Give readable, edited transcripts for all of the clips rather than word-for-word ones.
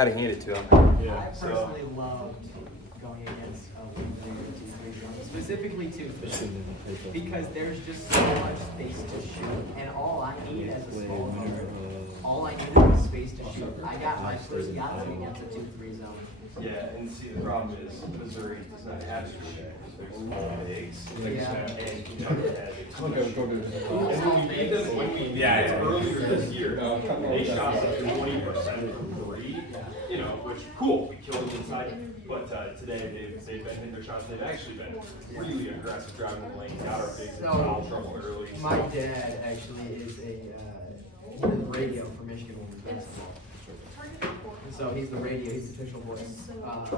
Gotta hand it to him. I personally loved going against specifically 2-3, because there's just so much space to shoot, and all I need as a small guard, all I needed was space to shoot. I got my first Yahtzee against a 2-3 zone. Yeah, and see, the problem is Missouri does not have street there's small bigs. Yeah. And Kentucky has it. When we beat them earlier this year, they shot us up 20% from three, you know, which, cool, we killed them inside. But today they've been hitting their shots. They've actually been really aggressive driving the lane, got our bigs in foul trouble early. My dad actually is he did the radio for Michigan women's basketball. So he's the radio, he's the official voice of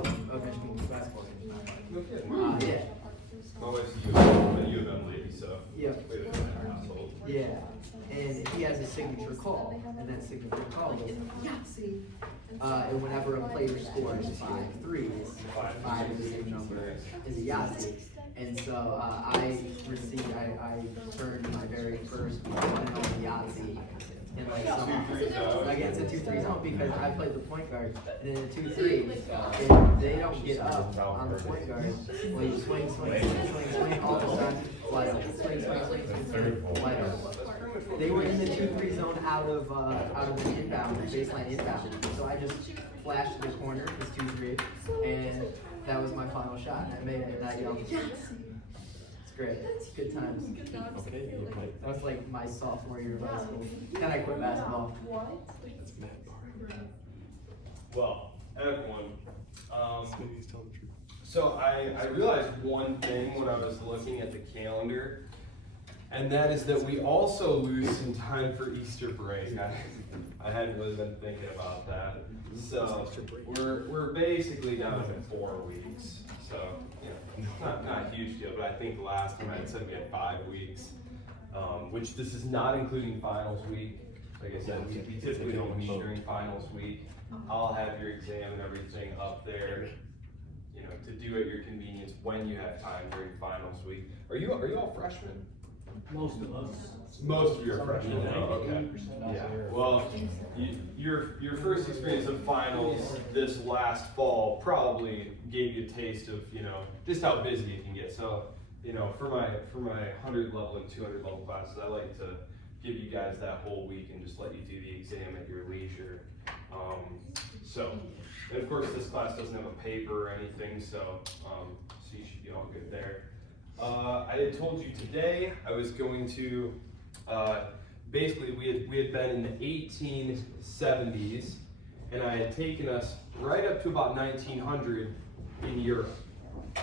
Michigan women's basketball team. No kidding. Yeah. My wife's a U of M lady, so Yeah. we live in our household. Yeah. And he has a signature call, and that signature call is Yahtzee. And whenever a player scores 5 threes, 5 is the same number as a Yahtzee. And so I turned my very first one and only Yahtzee in like against a 2-3 zone, because I played the point guard, and in a 2-3, if they don't get up on the point guard, well, you swing, all of a sudden, wide open. Swing, wide open. They were in the 2-3 zone out of the inbound, the baseline inbound. So I just flashed to the corner, it was 2-3, and that was my final shot. And I made it, and I yelled, Yahtzee! It's great. Good times. Okay. That was like my sophomore year of high school. Then I quit basketball. Well, everyone, so I realized one thing when I was looking at the calendar, and that is that we also lose some time for Easter break. I hadn't really been thinking about that. So we're basically down to 4 weeks. So, you know, not a huge deal, but I think last time I had said we had 5 weeks, which this is not including finals week. Like I said, we typically don't meet during finals week. I'll have your exam and everything up there, you know, to do at your convenience when you have time during finals week. Are you all freshmen? Most of us. Most of you are freshmen. Oh, okay. Yeah. Well, your first experience of finals this last fall probably gave you a taste of, you know, just how busy it can get. So, you know, for my 100 level and 200 level classes, I like to give you guys that whole week and just let you do the exam at your leisure. And of course, this class doesn't have a paper or anything, so you should be all good there. I had told you today I was going to, basically we had been in the 1870s, and I had taken us right up to about 1900 in Europe.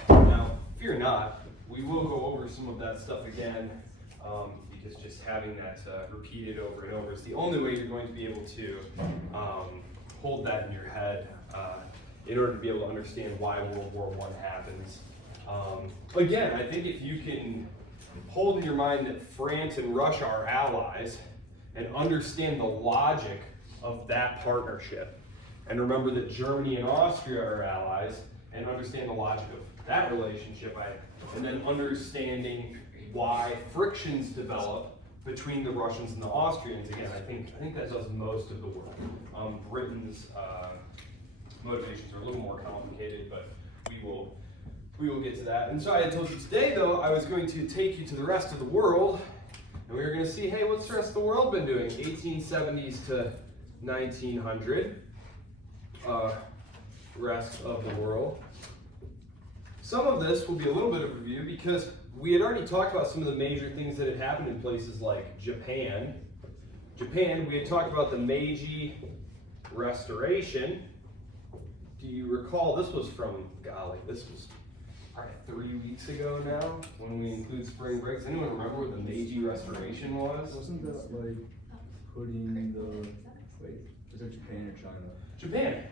Now, fear not, we will go over some of that stuff again, because just having that repeated over and over is the only way you're going to be able to hold that in your head in order to be able to understand why World War I happens. Again, I think if you can hold in your mind that France and Russia are allies and understand the logic of that partnership, and remember that Germany and Austria are allies and understand the logic of that relationship, and then understanding why frictions develop between the Russians and the Austrians, again, I think that does most of the work. Britain's motivations are a little more complicated, but we will get to that. And so I had told you today, though, I was going to take you to the rest of the world, and we were going to see, hey, what's the rest of the world been doing? 1870s to 1900, rest of the world. Some of this will be a little bit of a review because we had already talked about some of the major things that had happened in places like Japan. We had talked about the Meiji Restoration. Do you recall, this was this was probably 3 weeks ago now, when we include spring break. Does anyone remember what the Meiji Restoration was? Wasn't that like putting is it Japan or China? Japan.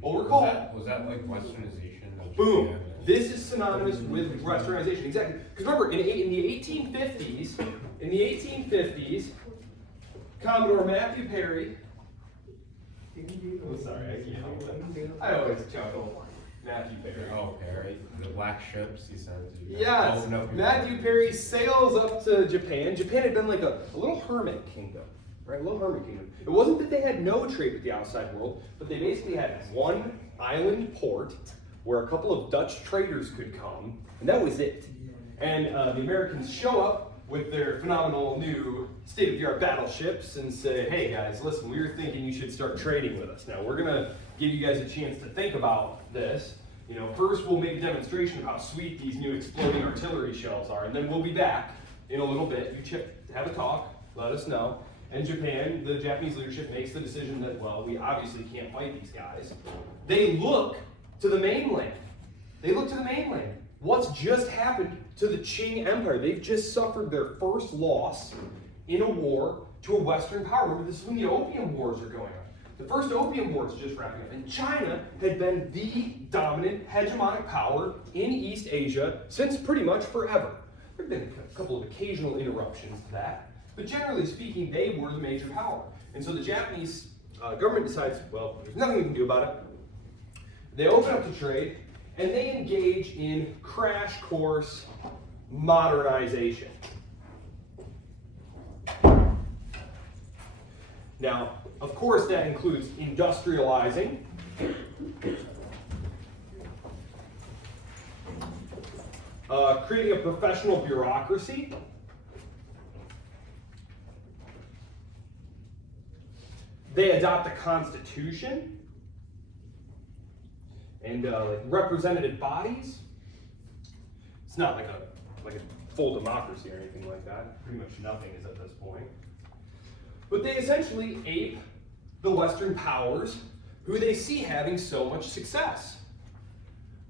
Well, recall. Was that like westernization of Boom. Japan? This is synonymous with westernization. Exactly. Because remember, in the 1850s, Commodore Matthew Perry. Oh, sorry, I can't help it. I always chuckle. Matthew Perry. Oh, Perry. The black ships he sent to Japan. Yes. Oh, no, Matthew Perry sails up to Japan. Japan had been like a little hermit kingdom, right? Little hermit kingdom. It wasn't that they had no trade with the outside world, but they basically had one island port where a couple of Dutch traders could come, and that was it. And the Americans show up with their phenomenal new state-of-the-art battleships and say, hey guys, listen, we were thinking you should start trading with us. Now we're gonna give you guys a chance to think about this. You know, first we'll make a demonstration of how sweet these new exploding artillery shells are, and then we'll be back in a little bit. You have a talk, let us know. And Japan, the Japanese leadership makes the decision that, well, we obviously can't fight these guys. They look to the mainland. They look to the mainland. What's just happened to the Qing Empire? They've just suffered their first loss in a war to a Western power. Remember, this is when the Opium Wars are going on. The first Opium War is just wrapping up, and China had been the dominant hegemonic power in East Asia since pretty much forever. There have been a couple of occasional interruptions to that, but generally speaking, they were the major power. And so the Japanese government decides, well, there's nothing we can do about it. They open up to trade, and they engage in crash course modernization. Now, of course, that includes industrializing, creating a professional bureaucracy, they adopt a constitution, and like representative bodies. It's not like a full democracy or anything like that. Pretty much nothing is at this point. But they essentially ape the Western powers who they see having so much success.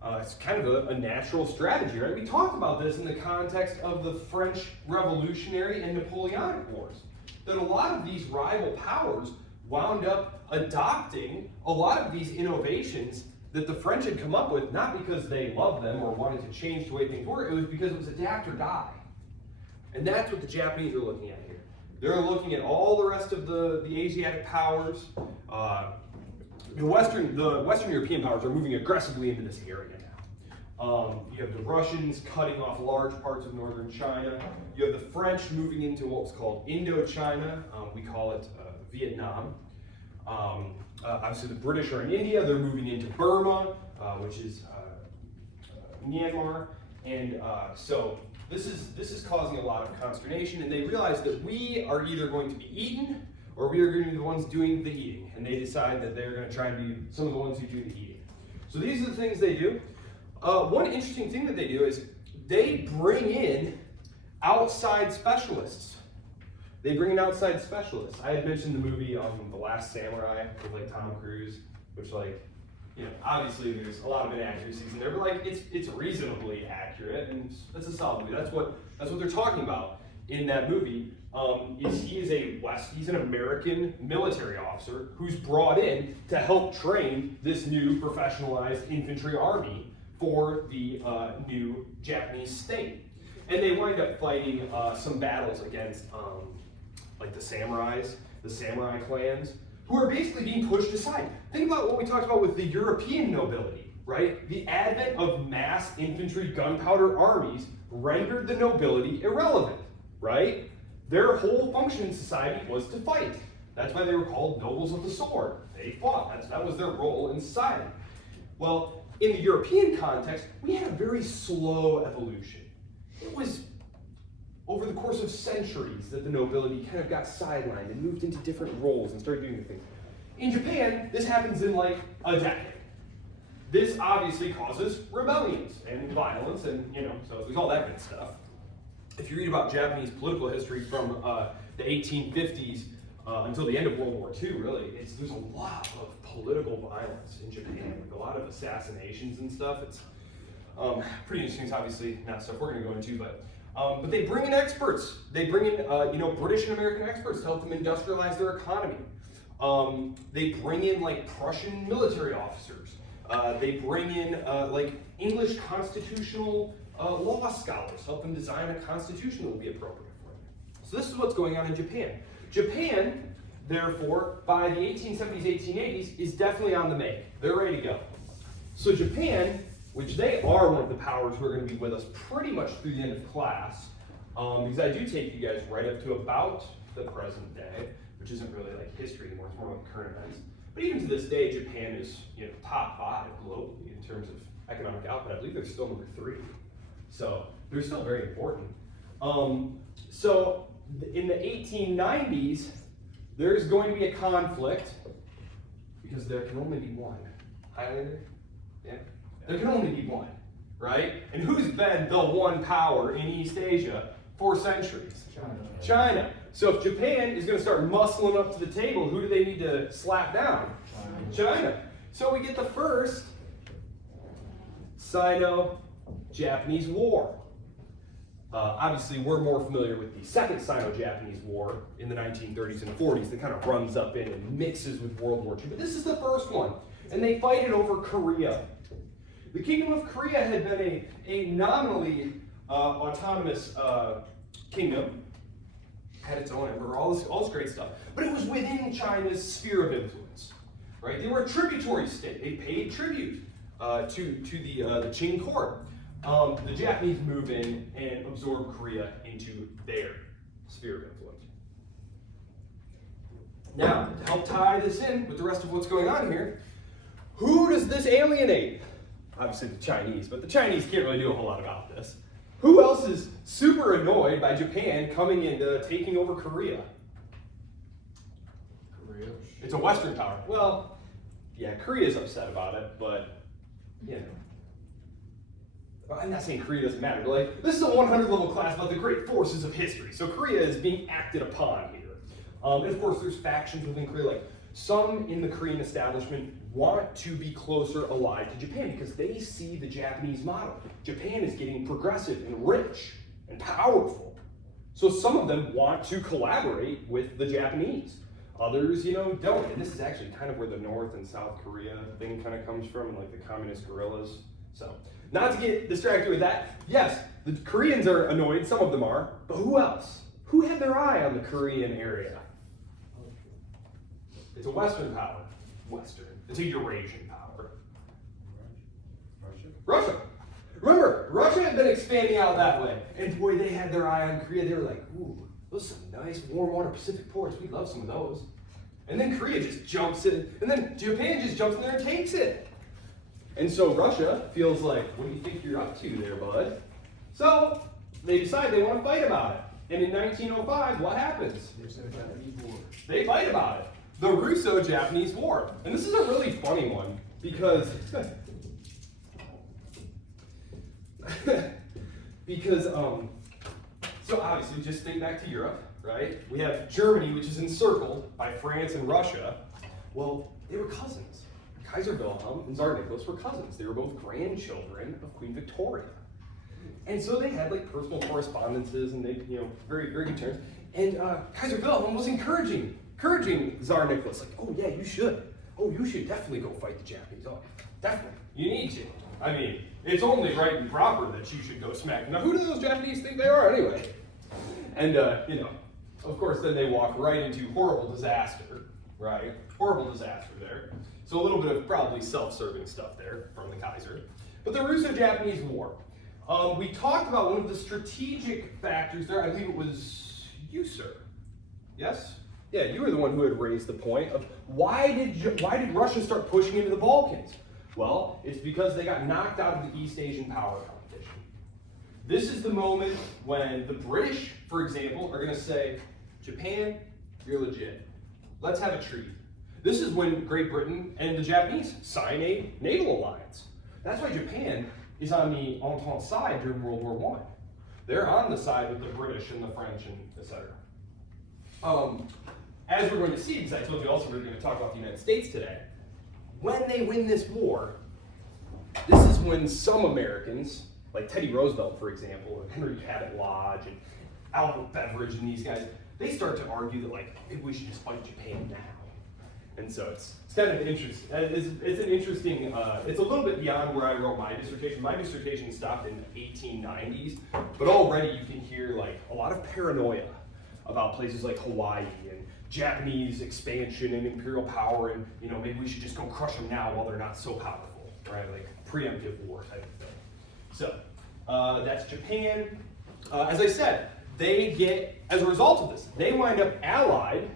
It's kind of a natural strategy, right? We talked about this in the context of the French Revolutionary and Napoleonic Wars, that a lot of these rival powers wound up adopting a lot of these innovations that the French had come up with, not because they loved them or wanted to change the way things were, it was because it was adapt or die. And that's what the Japanese are looking at here. They're looking at all the rest of the Asiatic powers. The Western European powers are moving aggressively into this area now. You have the Russians cutting off large parts of northern China. You have the French moving into what was called Indochina. We call it Vietnam. Obviously, the British are in India. They're moving into Burma, which is Myanmar, and so this is causing a lot of consternation. And they realize that we are either going to be eaten, or we are going to be the ones doing the eating. And they decide that they're going to try and be some of the ones who do the eating. So these are the things they do. One interesting thing that they do is they bring in outside specialists. They bring in outside specialists. I had mentioned the movie The Last Samurai with like Tom Cruise, which like, you know, obviously there's a lot of inaccuracies in there, but like it's reasonably accurate, and that's a solid movie. That's what they're talking about in that movie. He's an American military officer who's brought in to help train this new professionalized infantry army for the new Japanese state. And they wind up fighting some battles against like the samurai clans, who are basically being pushed aside. Think about what we talked about with the European nobility, right? The advent of mass infantry gunpowder armies rendered the nobility irrelevant, right? Their whole function in society was to fight. That's why they were called nobles of the sword. They fought. That was their role in society. Well, in the European context, we had a very slow evolution. It was over the course of centuries that the nobility kind of got sidelined and moved into different roles and started doing the things. In Japan, this happens in like a decade. This obviously causes rebellions and violence, and so there's all that good stuff. If you read about Japanese political history from the 1850s until the end of World War II, really, there's a lot of political violence in Japan, like a lot of assassinations and stuff. It's pretty interesting. It's obviously not stuff we're going to go into, but they bring in experts. They bring in British and American experts to help them industrialize their economy. They bring in like Prussian military officers. They bring in like English constitutional law scholars, help them design a constitution that will be appropriate for them. So this is what's going on in Japan. Japan, therefore, by the 1870s, 1880s, is definitely on the make. They're ready to go. So Japan, which they are one of the powers who are going to be with us pretty much through the end of class, because I do take you guys right up to about the present day. which isn't really like history anymore, it's more like current events. But even to this day, Japan is, you know, top 5 globally in terms of economic output. I believe they're still number 3. So they're still very important. So in the 1890s, there's going to be a conflict because there can only be one. Highlander? Yeah. There can only be one, right? And who's been the one power in East Asia for centuries? China. So if Japan is going to start muscling up to the table, who do they need to slap down? China. So we get the first Sino-Japanese War. Obviously, we're more familiar with the second Sino-Japanese War in the 1930s and 40s that kind of runs up in and mixes with World War II. But this is the first one, and they fight it over Korea. The Kingdom of Korea had been a nominally autonomous kingdom, had its own emperor, all this great stuff. But it was within China's sphere of influence, right? They were a tributary state. They paid tribute to the Qing court. The Japanese move in and absorb Korea into their sphere of influence. Now, to help tie this in with the rest of what's going on here, who does this alienate? Obviously the Chinese, but the Chinese can't really do a whole lot about this. Who else is super annoyed by Japan coming in taking over Korea? Korea. It's a Western power. Well, yeah, Korea's upset about it, but, you know. I'm not saying Korea doesn't matter, but like, this is a 100 level class about the great forces of history. So Korea is being acted upon here. And of course, there's factions within Korea. Like, some in the Korean establishment want to be closer allied to Japan because they see the Japanese model. Japan is getting progressive and rich and powerful. So some of them want to collaborate with the Japanese. Others, you know, don't. And this is actually kind of where the North and South Korea thing kind of comes from, and like the communist guerrillas. So, not to get distracted with that, yes, the Koreans are annoyed, some of them are, but who else? Who had their eye on the Korean area? It's a Western power. Western. It's a Eurasian power. Russia. Remember, Russia had been expanding out that way, and boy, they had their eye on Korea. They were like, ooh, those are some nice warm water Pacific ports. We'd love some of those. And then Korea just jumps in, and then Japan just jumps in there and takes it. And so Russia feels like, what do you think you're up to there, bud? So they decide they want to fight about it. And in 1905, what happens? They fight about it. The Russo-Japanese War. And this is a really funny one because so obviously just think back to Europe, right? We have Germany, which is encircled by France and Russia. Well, they were cousins. Kaiser Wilhelm and Tsar Nicholas were cousins. They were both grandchildren of Queen Victoria. And so they had like personal correspondences and they, you know, very, very good terms. And Kaiser Wilhelm was encouraging Tsar Nicholas, like, oh yeah, you should. Oh, you should definitely go fight the Japanese. Oh, definitely. You need to. I mean, it's only right and proper that you should go smack. Now, who do those Japanese think they are anyway? And, you know, of course, then they walk right into horrible disaster, right? Horrible disaster there. So a little bit of probably self-serving stuff there from the Kaiser. But the Russo-Japanese War. We talked about one of the strategic factors there. I believe it was you, sir. Yes? Yeah, you were the one who had raised the point of why did Russia start pushing into the Balkans? Well, it's because they got knocked out of the East Asian power competition. This is the moment when the British, for example, are going to say, Japan, you're legit. Let's have a treaty. This is when Great Britain and the Japanese sign a naval alliance. That's why Japan is on the Entente side during World War I. They're on the side with the British and the French and etc. As we're going to see, because I told you also we're going to talk about the United States today, when they win this war, this is when some Americans, like Teddy Roosevelt, for example, and Henry Cabot Lodge, and Albert Beveridge, and these guys, they start to argue that like maybe we should just fight Japan now. And so it's kind of interesting. It's an interesting. It's a little bit beyond where I wrote my dissertation. My dissertation stopped in the 1890s, but already you can hear like a lot of paranoia about places like Hawaii and Japanese expansion and imperial power, and you know maybe we should just go crush them now while they're not so powerful, right? Like preemptive war type of thing. So that's Japan. As I said, they get, as a result of this, they wind up allied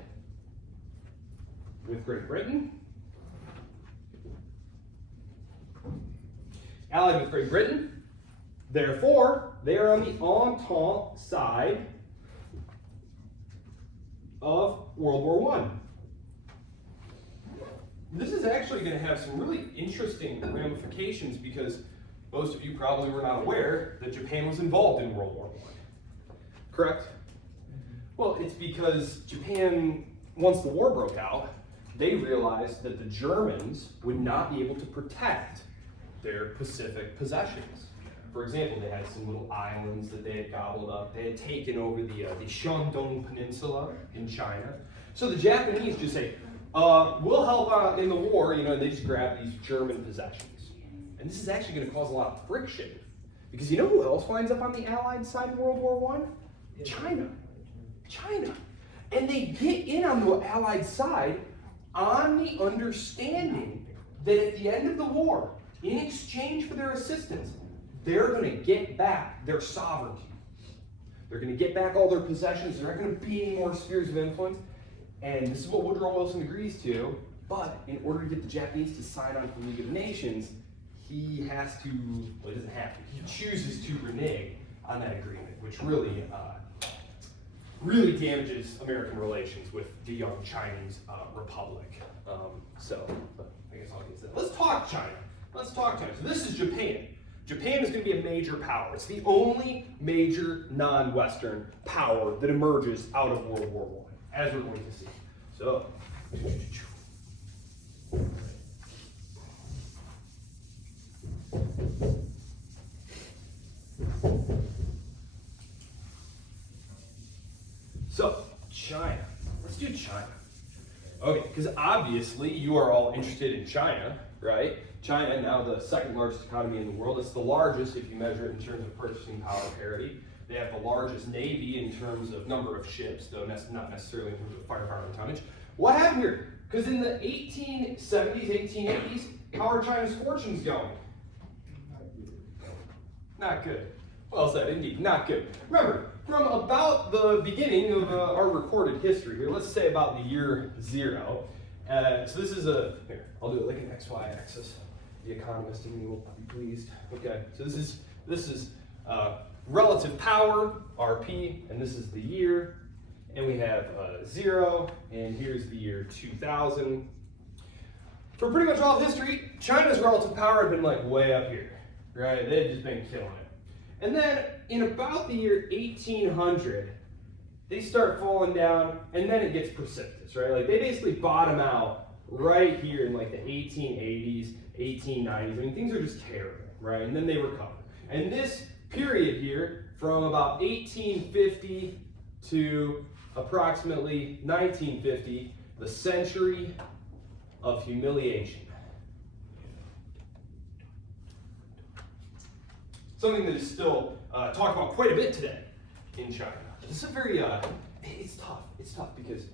with Great Britain. Allied with Great Britain. Therefore, they are on the Entente side of World War I. This is actually going to have some really interesting ramifications because most of you probably were not aware that Japan was involved in World War I. Correct? Well, it's because Japan, once the war broke out, they realized that the Germans would not be able to protect their Pacific possessions. For example, they had some little islands that they had gobbled up. They had taken over the Shandong Peninsula in China. So the Japanese just say, we'll help in the war, and they just grab these German possessions. And this is actually going to cause a lot of friction. Because you know who else winds up on the Allied side of World War I? China. China. And they get in on the Allied side on the understanding that at the end of the war, in exchange for their assistance, they're going to get back their sovereignty. They're going to get back all their possessions. There aren't going to be any more spheres of influence. And this is what Woodrow Wilson agrees to. But in order to get the Japanese to sign on to the League of Nations, he has to, well, he doesn't have to, he chooses to renege on that agreement, which really, really damages American relations with the young Chinese republic. So, I guess I'll get to that. Let's talk China. Let's talk China. So this is Japan. Japan is going to be a major power. It's the only major non-Western power that emerges out of World War I, as we're going to see. So, China. Let's do China. Okay, because obviously you are all interested in China, right? China, now the second largest economy in the world. It's the largest if you measure it in terms of purchasing power parity. They have the largest navy in terms of number of ships, though not necessarily in terms of firepower and tonnage. What happened here? Because in the 1870s, 1880s, how are China's fortunes going? Not good. Well said, indeed, not good. Remember, from about the beginning of our recorded history here, let's say about the year 0. So this is here, I'll do it like an XY axis. The economist in me will be pleased. Okay, so this is relative power, RP, and this is the year. And we have 0, and here's the year 2000. For pretty much all of history, China's relative power had been like way up here, right? They had just been killing it. And then in about the year 1800, they start falling down, and then it gets precipitous, right? Like they basically bottom out right here in like the 1880s, 1890s. I mean, things are just terrible, right? And then they recover. And this period here, from about 1850 to approximately 1950, the century of humiliation. Something that is still talked about quite a bit today in China. This is a very, it's tough. It's tough because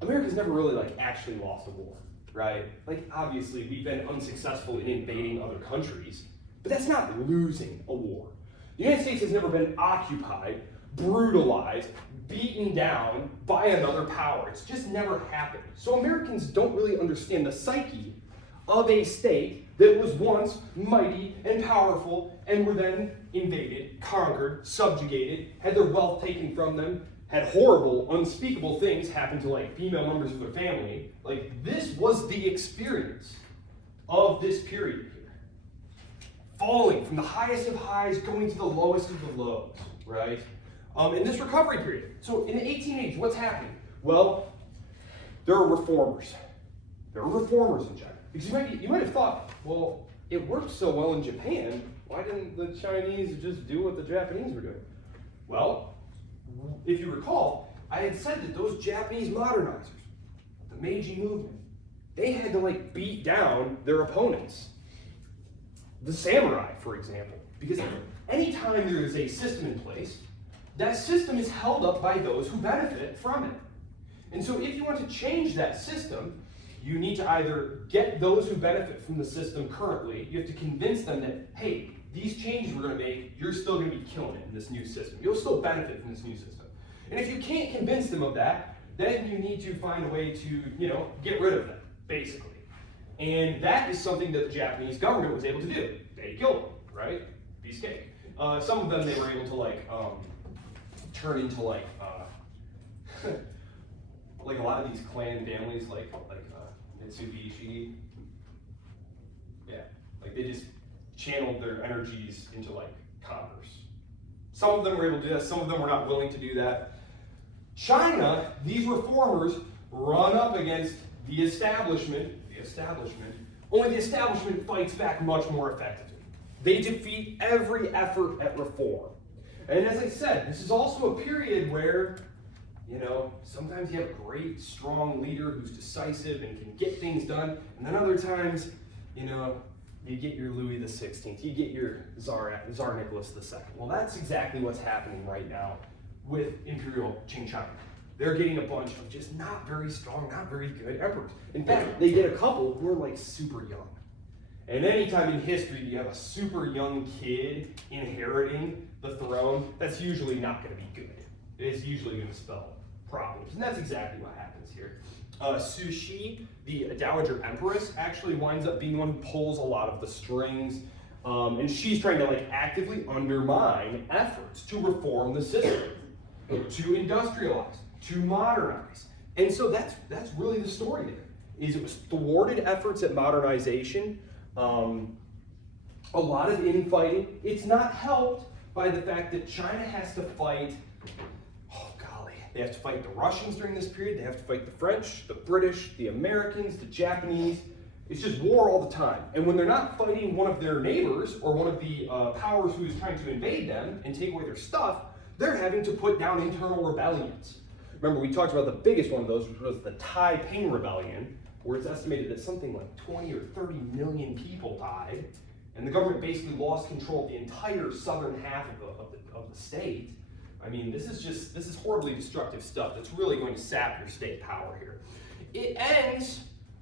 America's never really like actually lost a war, right? Like obviously we've been unsuccessful in invading other countries, but that's not losing a war. The United States has never been occupied, brutalized, beaten down by another power. It's just never happened. So Americans don't really understand the psyche of a state that was once mighty and powerful and were then invaded, conquered, subjugated, had their wealth taken from them, had horrible, unspeakable things happen to like female members of their family. Like this was the experience of this period here. Falling from the highest of highs, going to the lowest of the lows, right? In this recovery period. So in the 1880s, what's happening? Well, there are reformers. There are reformers in China. Because you might have thought, well, it worked so well in Japan, why didn't the Chinese just do what the Japanese were doing? Well, if you recall, I had said that those Japanese modernizers, the Meiji movement, they had to like beat down their opponents. The samurai, for example. Because anytime there is a system in place, that system is held up by those who benefit from it. And so if you want to change that system, you need to either get those who benefit from the system currently, you have to convince them that, hey, these changes we're going to make, you're still going to be killing it in this new system. You'll still benefit from this new system. And if you can't convince them of that, then you need to find a way to, get rid of them, basically. And that is something that the Japanese government was able to do. They killed them, right? Piece of cake. Some of them they were able to turn into like a lot of these clan families, like Mitsubishi. Yeah, like they just channeled their energies into like commerce. Some of them were able to do that. Some of them were not willing to do that. China, these reformers run up against the establishment. Only the establishment fights back much more effectively. They defeat every effort at reform. And as I said, this is also a period where, sometimes you have a great, strong leader who's decisive and can get things done, and then other times, you get your Louis XVI, you get your Tsar Nicholas II. Well, that's exactly what's happening right now with Imperial Qing China. They're getting a bunch of just not very strong, not very good emperors. In fact, they get a couple who are like super young. And anytime in history you have a super young kid inheriting the throne, that's usually not going to be good. It's usually going to spell problems. And that's exactly what happens here. Cixi, the Dowager Empress, actually winds up being the one who pulls a lot of the strings. And she's trying to actively undermine efforts to reform the system, to industrialize, to modernize. And so that's really the story there, is it was thwarted efforts at modernization, a lot of infighting. It's not helped by the fact that China has to fight, they have to fight the Russians during this period, they have to fight the French, the British, the Americans, the Japanese. It's just war all the time. And when they're not fighting one of their neighbors or one of the powers who is trying to invade them and take away their stuff, they're having to put down internal rebellions. Remember, we talked about the biggest one of those, which was the Taiping Rebellion, where it's estimated that something like 20 or 30 million people died, and the government basically lost control of the entire southern half of the state. I mean, this is horribly destructive stuff that's really going to sap your state power here. It ends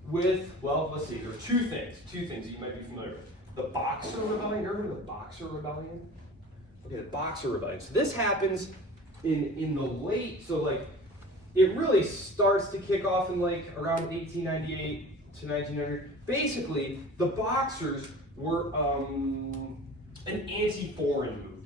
with, let's see, there are two things that you might be familiar with. The Boxer Rebellion. You ever heard of the Boxer Rebellion? Okay, the Boxer Rebellion. So this happens in the late, it really starts to kick off in around 1898 to 1900. Basically, the Boxers were an anti-foreign movement,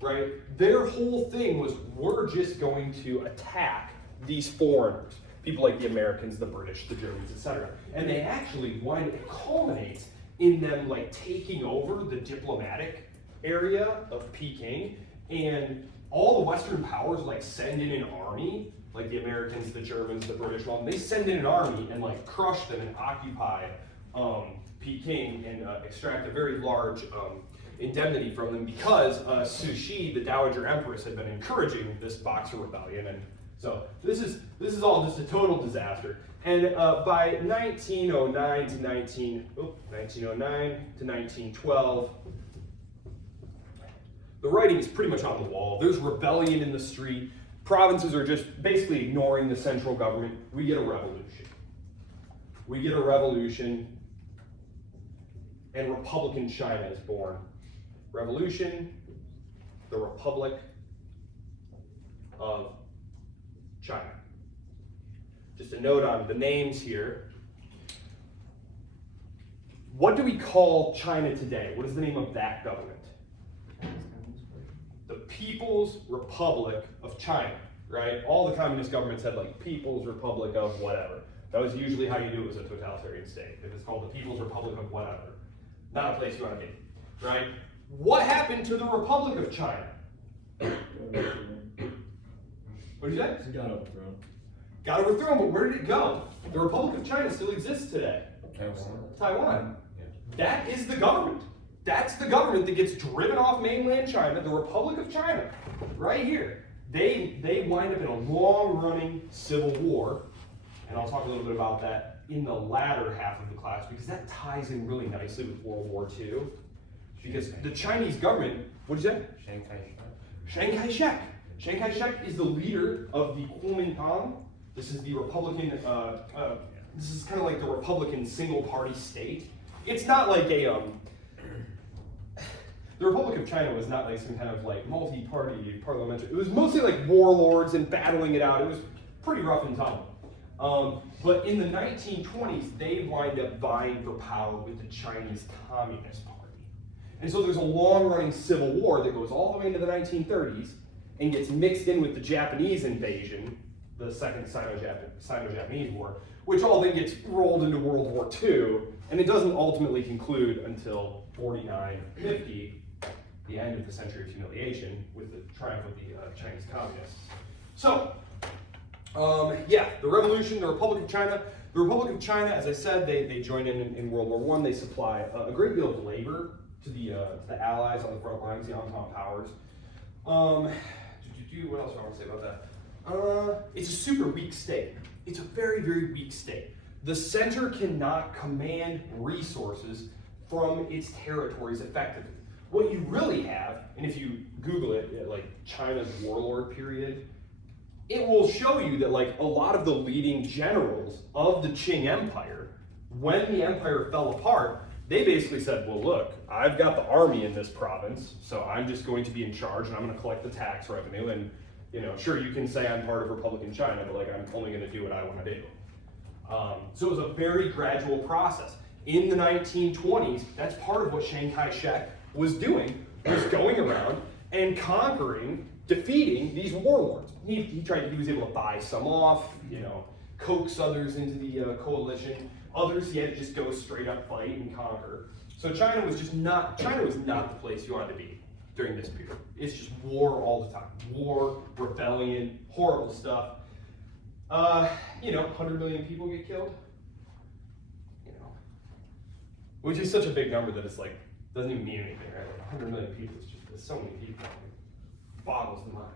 right? Their whole thing was, we're just going to attack these foreigners, people like the Americans, the British, the Germans, etc. And they actually it culminates in them taking over the diplomatic area of Peking, and all the Western powers send in an army, like the Americans, the Germans, the British, they send in an army and crush them and occupy Peking and extract a very large indemnity from them because Cixi, the Dowager Empress, had been encouraging this Boxer Rebellion, and so this is all just a total disaster. And by 1909 to 1912, the writing is pretty much on the wall. There's rebellion in the street. Provinces are just basically ignoring the central government. We get a revolution. And Republican China is born. Revolution, the Republic of China. Just a note on the names here. What do we call China today? What is the name of that government? The People's Republic of China, right? All the communist governments had People's Republic of whatever. That was usually how you do it as a totalitarian state. It was called the People's Republic of whatever. Not a place you want to be, right? What happened to the Republic of China? What did you say? It got overthrown. Got overthrown, but where did it go? The Republic of China still exists today. Taiwan. Yeah. That is the government. That's the government that gets driven off mainland China, the Republic of China, right here. They wind up in a long-running civil war, and I'll talk a little bit about that in the latter half of the class because that ties in really nicely with World War II. Because the Chinese government, what did you say? Chiang Kai-shek. Chiang Kai-shek is the leader of the Kuomintang. This is the Republican, this is kind of like the Republican single-party state. It's not like a, the Republic of China was not some kind of multi-party parliamentary. It was mostly warlords and battling it out. It was pretty rough and tumble. But in the 1920s, they wind up vying for power with the Chinese Communist Party. And so there's a long-running civil war that goes all the way into the 1930s and gets mixed in with the Japanese invasion, the Second Sino-Japanese War, which all then gets rolled into World War II, and it doesn't ultimately conclude until 49-50, the end of the century of humiliation, with the triumph of the Chinese communists. So, yeah, the revolution, the Republic of China. The Republic of China, as I said, they join in World War I. They supply a great deal of labor to the Allies on the front lines, the Entente powers. What else do I want to say about that? It's a super weak state. It's a very, very weak state. The center cannot command resources from its territories effectively. What you really have, and if you Google it, like China's warlord period, it will show you that like a lot of the leading generals of the Qing Empire, when the empire fell apart, they basically said, well, look, I've got the army in this province, so I'm just going to be in charge and I'm going to collect the tax revenue. And, you know, sure, you can say I'm part of Republican China, but like I'm only going to do what I want to do. So it was a very gradual process. In the 1920s, that's part of what Chiang Kai-shek was doing, was going around and conquering, defeating these warlords. He was able to buy some off, you know, coax others into the coalition. Others, he had to just go straight up fight and conquer. So China was not the place you wanted to be during this period. It's just war all the time. War, rebellion, horrible stuff. 100 million people get killed. You know, which is such a big number that it's like, doesn't even mean anything, right? Like 100 million people is just, there's so many people. It boggles the mind.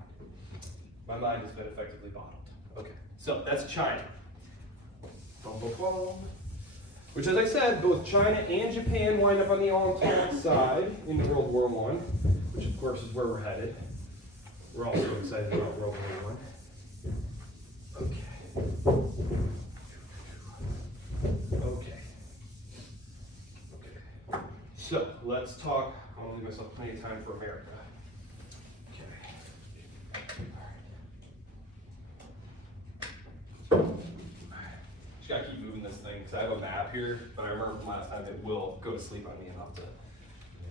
My mind has been effectively bottled. Okay, so that's China. Boom, boom, boom. Which, as I said, both China and Japan wind up on the Entente side in World War I, which of course is where we're headed. We're also excited about World War I. Okay. So let's talk. I want to leave myself plenty of time for America. Just gotta keep moving this thing because I have a map here, but I remember from last time it will go to sleep on me and I'll have to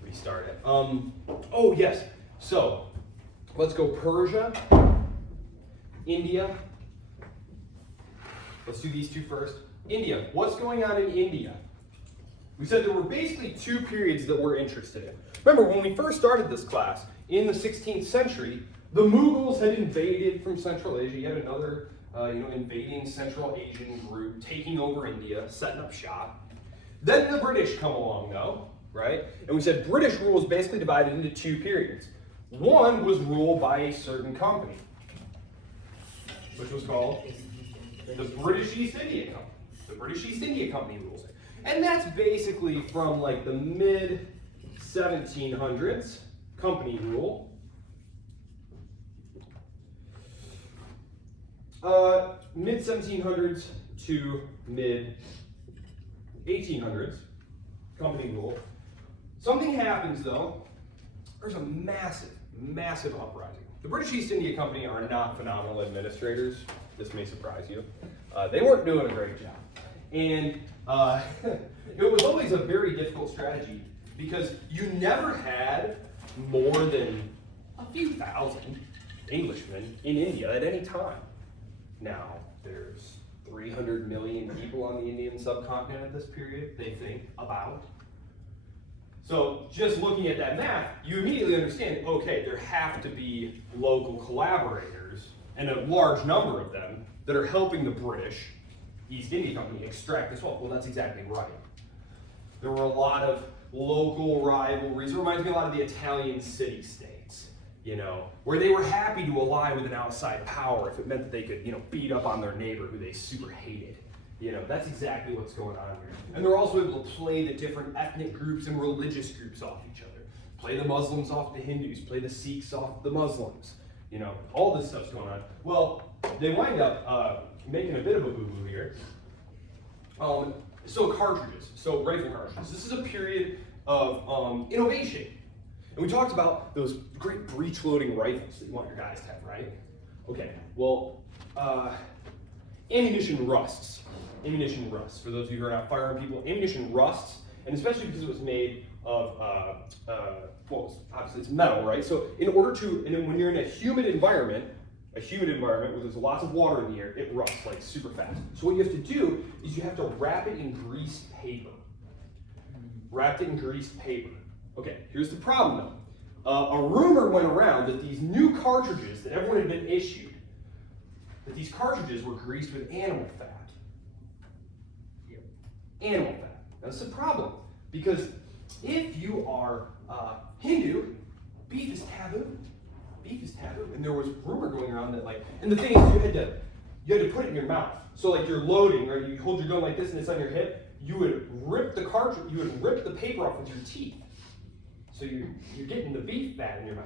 restart it. Oh yes. So let's go Persia, India. Let's do these two first. India. What's going on in India? We said there were basically two periods that we're interested in. Remember, when we first started this class, in the 16th century, the Mughals had invaded from Central Asia, yet another invading Central Asian group, taking over India, setting up shop. Then the British come along, though, right? And we said British rule is basically divided into two periods. One was ruled by a certain company, which was called the British East India Company. The British East India Company rules it. And that's basically from like the mid-1700s, company rule. Mid-1700s to mid-1800s, company rule. Something happens though. There's a massive, massive uprising. The British East India Company are not phenomenal administrators. This may surprise you. They weren't doing a great job. And it was always a very difficult strategy because you never had more than a few thousand Englishmen in India at any time. Now, there's 300 million people on the Indian subcontinent at this period, they think, about. So just looking at that map, you immediately understand, okay, there have to be local collaborators, and a large number of them, that are helping the British East India Company extract this wealth. Well, that's exactly right. There were a lot of local rivalries. It reminds me a lot of the Italian city-states, where they were happy to ally with an outside power if it meant that they could, beat up on their neighbor who they super hated. That's exactly what's going on here. And they're also able to play the different ethnic groups and religious groups off each other. Play the Muslims off the Hindus, play the Sikhs off the Muslims. All this stuff's going on. Well, they wind up making a bit of a boo-boo here. So cartridges, so rifle cartridges. This is a period of innovation. And we talked about those great breech-loading rifles that you want your guys to have, right? Okay, well, ammunition rusts. Ammunition rusts. For those of you who are not firearm people, ammunition rusts, and especially because it was made of, well, obviously it's metal, right? So in order to, and then when you're in a humid environment where there's lots of water in the air, it rusts like super fast. So what you have to do is you have to wrap it in greased paper. Wrapped it in greased paper. Okay, here's the problem though. A rumor went around that these new cartridges that everyone had been issued, that these cartridges were greased with animal fat. Animal fat. Now this is a problem, because if you are Hindu, beef is taboo. Beef is taboo, and there was rumor going around that and the thing is you had to put it in your mouth. So like you're loading, right? You hold your gun like this and it's on your hip. You would rip the cartridge, you would rip the paper off with your teeth. So you're getting the beef fat in your mouth.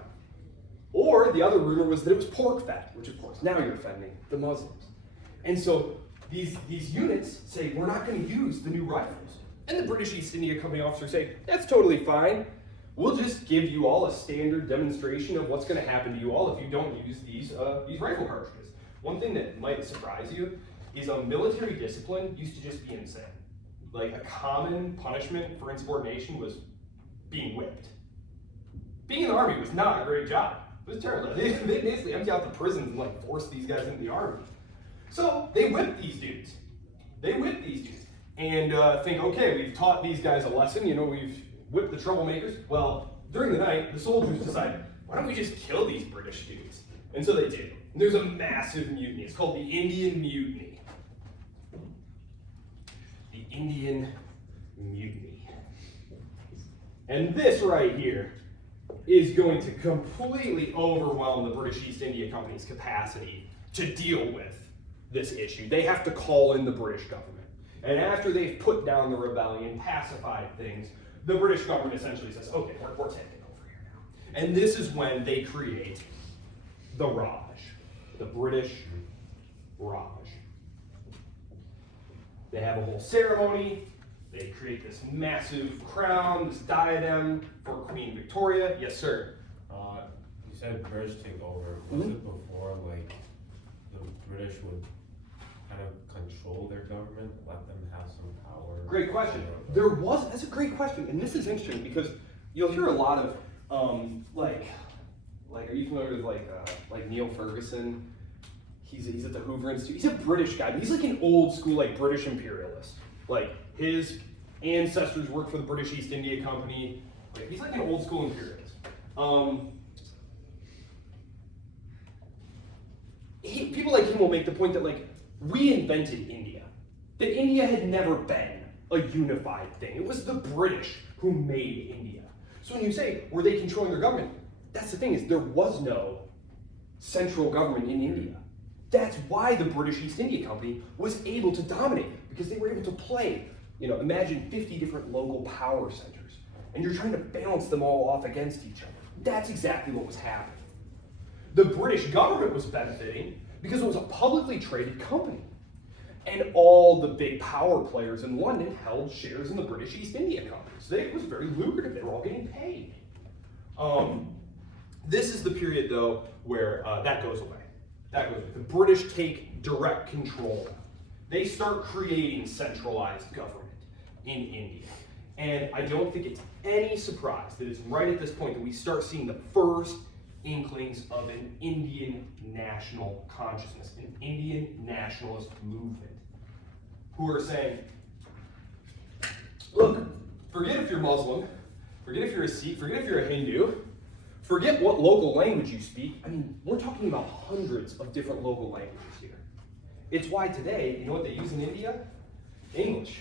Or the other rumor was that it was pork fat, which of course now you're offending the Muslims. And so these units say, we're not going to use the new rifles. And the British East India Company officers say, that's totally fine. We'll just give you all a standard demonstration of what's going to happen to you all if you don't use these rifle cartridges. One thing that might surprise you is military discipline used to just be insane. Like a common punishment for insubordination was being whipped. Being in the army was not a great job. It was terrible. They basically empty out the prisons and force these guys into the army. So they whipped these dudes. And think, okay, we've taught these guys a lesson, we've whipped the troublemakers. Well, during the night, the soldiers decided, why don't we just kill these British dudes? And so they did. And there's a massive mutiny. It's called the Indian Mutiny. The Indian Mutiny. And this right here is going to completely overwhelm the British East India Company's capacity to deal with this issue. They have to call in the British government. And after they've put down the rebellion, pacified things, the British government essentially says, okay, we're taking over here now. And this is when they create the Raj, the British Raj. They have a whole ceremony. They create this massive crown, this diadem for Queen Victoria. Yes, sir. You said British take over. Was it before the British would kind of control their government, let them have some power? Great question. That's a great question, and this is interesting because you'll hear a lot of are you familiar with Neil Ferguson? He's at the Hoover Institute. He's a British guy, but he's like an old school British imperialist. His ancestors worked for the British East India Company. He's like an old school imperialist. People like him will make the point that we invented India. That India had never been a unified thing. It was the British who made India. So when you say, were they controlling their government? That's the thing, is there was no central government in India. That's why the British East India Company was able to dominate, because they were able to play, imagine 50 different local power centers, and you're trying to balance them all off against each other. That's exactly what was happening. The British government was benefiting because it was a publicly traded company. And all the big power players in London held shares in the British East India Company. So it was very lucrative. They were all getting paid. This is the period, though, where that goes away. The British take direct control. They start creating centralized government in India. And I don't think it's any surprise that it's right at this point that we start seeing the first inklings of an Indian national consciousness, an Indian nationalist movement, who are saying, look, forget if you're Muslim, forget if you're a Sikh, forget if you're a Hindu, forget what local language you speak. I mean, we're talking about hundreds of different local languages here. It's why today, you know what they use in India? English.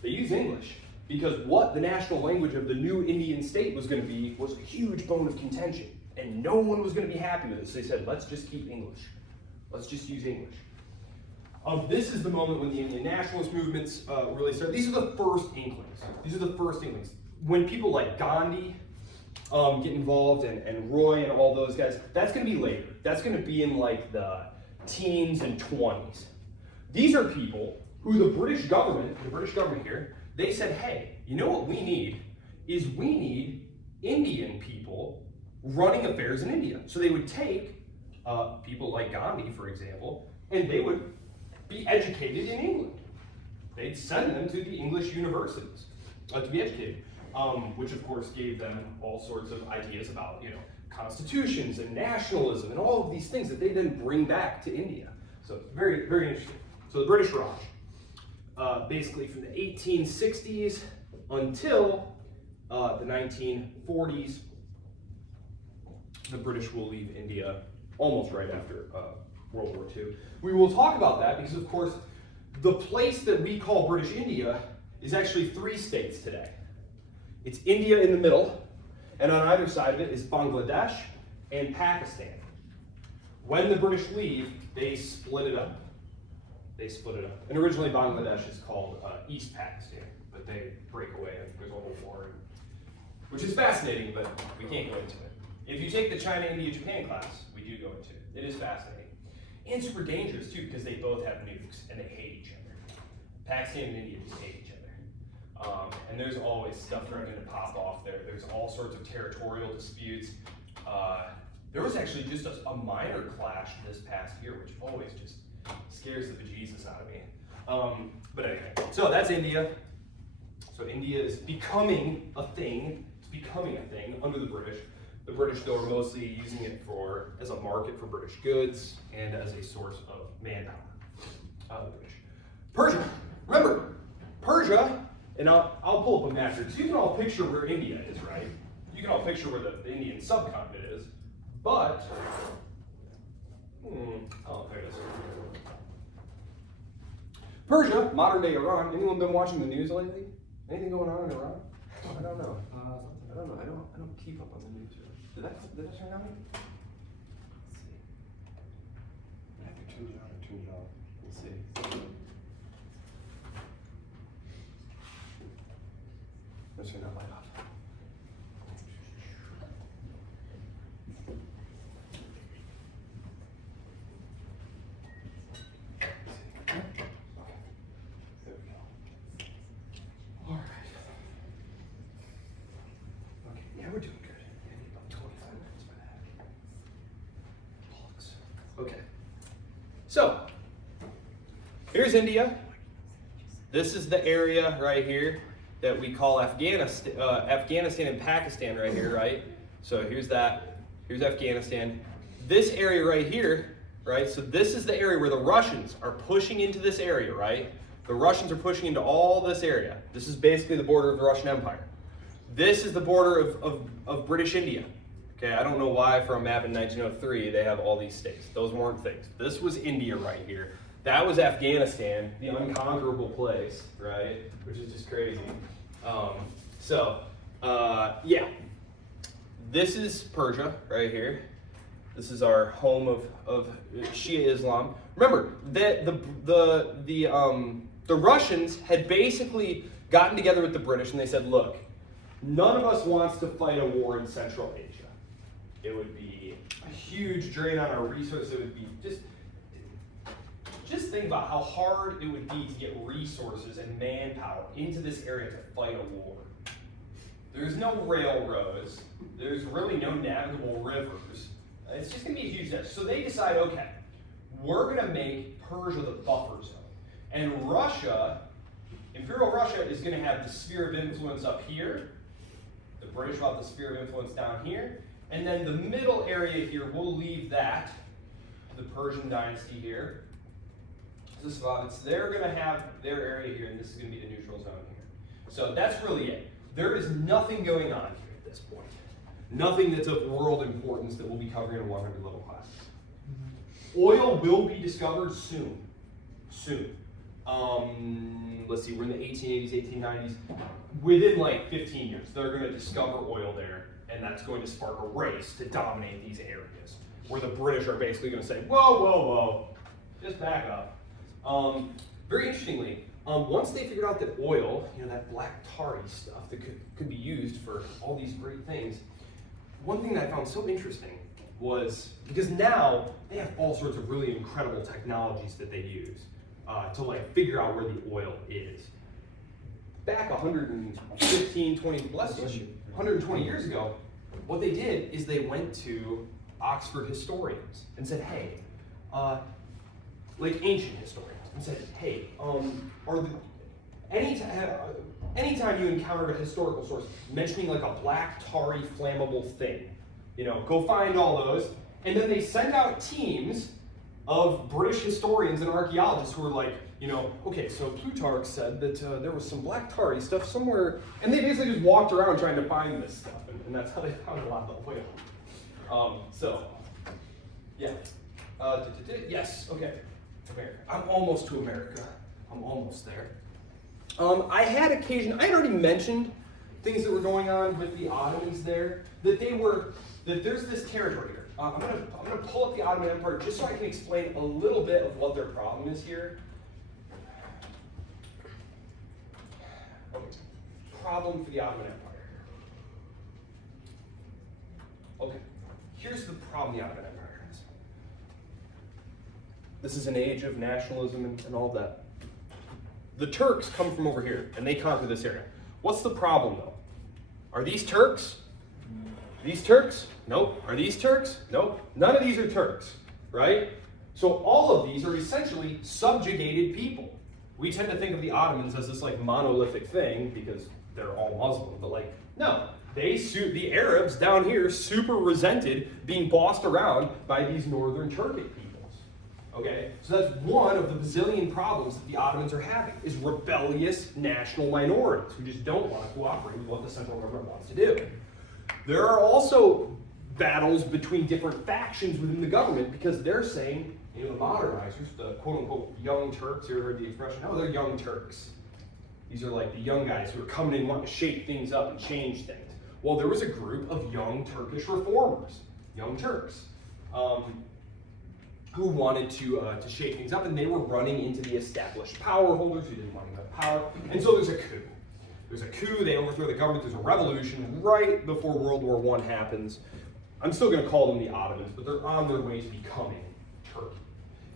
They use English because what the national language of the new Indian state was going to be was a huge bone of contention. And no one was going to be happy with it. So they said, let's just keep English. Let's just use English. This is the moment when the Indian nationalist movements really start. These are the first inklings. When people like Gandhi get involved and Roy and all those guys, that's going to be later. That's going to be in the teens and 20s. These are people who the British government here, they said, hey, you know what we need Indian people running affairs in India. So they would take people like Gandhi, for example, and they would be educated in England. They'd send them to the English universities to be educated, which of course gave them all sorts of ideas about, constitutions and nationalism and all of these things that they then bring back to India. So it's very, very interesting. So the British Raj, basically from the 1860s until the 1940s, the British will leave India almost right after World War II. We will talk about that because, of course, the place that we call British India is actually 3 states today. It's India in the middle, and on either side of it is Bangladesh and Pakistan. When the British leave, they split it up. And originally Bangladesh is called East Pakistan, but they break away and there's a whole war, which is fascinating, but we can't go into it. If you take the China, India, Japan class, we do go into it. It is fascinating. And super dangerous too, because they both have nukes and they hate each other. Pakistan and India just hate each other. And there's always stuff threatening to pop off there. There's all sorts of territorial disputes. There was actually just a minor clash this past year, which always just scares the bejesus out of me. But anyway, so that's India. So India is becoming a thing. It's becoming a thing under the British. The British, though, are mostly using it as a market for British goods and as a source of manpower. The British. Persia. Remember, Persia, and I'll pull up a map here, so you can all picture where India is, right? You can all picture where the Indian subcontinent is, but, oh, there it is. Persia, modern day Iran. Anyone been watching the news lately? Anything going on in Iran? I don't know. I don't know. I don't keep up on the news. Did that turn on? Let's see. I have to turn it on or turn it off. Let's see. Let's turn that light off. We're doing good. Maybe about 25 minutes by that. Okay. So, here's India. This is the area right here that we call Afghanistan and Pakistan right here, right? So here's that. Here's Afghanistan. This area right here, right? So this is the area where the Russians are pushing into this area, right? The Russians are pushing into all this area. This is basically the border of the Russian Empire. This is the border of British India. Okay, I don't know why for a map in 1903 they have all these states. Those weren't things. This was India right here. That was Afghanistan, the unconquerable place, right? Which is just crazy. Yeah. This is Persia right here. This is our home of Shia Islam. Remember that the Russians had basically gotten together with the British and they said, look, none of us wants to fight a war in Central Asia. It would be a huge drain on our resources. It would be just think about how hard it would be to get resources and manpower into this area to fight a war. There's no railroads. There's really no navigable rivers. It's just going to be a huge mess. So they decide, okay, we're going to make Persia the buffer zone. And Russia, Imperial Russia, is going to have the sphere of influence up here. The British will have the sphere of influence down here. And then the middle area here, we'll leave that to the Persian dynasty here. They're going to have their area here, and this is going to be the neutral zone here. So that's really it. There is nothing going on here at this point. Nothing that's of world importance that we'll be covering in a 100 level class. Oil will be discovered soon. Soon. Let's see, we're in the 1880s, 1890s. Within like 15 years, they're going to discover oil there, and that's going to spark a race to dominate these areas, where the British are basically going to say, whoa, whoa, whoa, just back up. Very interestingly, once they figured out that oil, that black tarry stuff that could be used for all these great things, one thing that I found so interesting was, because now they have all sorts of really incredible technologies that they use to figure out where the oil is. Back 120 years ago, what they did is they went to Oxford historians and said, hey, ancient historians, and said, hey, anytime you encounter a historical source mentioning like a black tarry flammable thing, go find all those. And then they sent out teams of British historians and archaeologists who were like, okay, so Plutarch said that there was some black tarry stuff somewhere, and they basically just walked around trying to find this stuff, and that's how they found a lot of the oil. Yeah. Yes, okay. America. I'm almost to America. I'm almost there. I had already mentioned things that were going on with the Ottomans there, that there's this territory here. I'm gonna pull up the Ottoman Empire just so I can explain a little bit of what their problem is here. Okay. Problem for the Ottoman Empire. Okay, here's the problem the Ottoman Empire has. This is an age of nationalism and all that. The Turks come from over here, and they conquer this area. What's the problem, though? Are these Turks? These Turks? Nope. Are these Turks? Nope. None of these are Turks, right? So all of these are essentially subjugated people. We tend to think of the Ottomans as this like monolithic thing because they're all Muslim, but like, no. The Arabs down here super resented being bossed around by these northern Turkic peoples. Okay? So that's one of the bazillion problems that the Ottomans are having, is rebellious national minorities who just don't want to cooperate with what the central government wants to do. There are also battles between different factions within the government because they're saying, the modernizers, the quote-unquote young Turks, you ever heard the expression? No, they're young Turks. These are like the young guys who are coming in wanting to shake things up and change things. Well, there was a group of young Turkish reformers, young Turks, who wanted to shake things up, and they were running into the established power holders who didn't want to have power, and so there's a coup. There's a coup, they overthrow the government, there's a revolution right before World War I happens. I'm still going to call them the Ottomans, but they're on their way to becoming Turkey.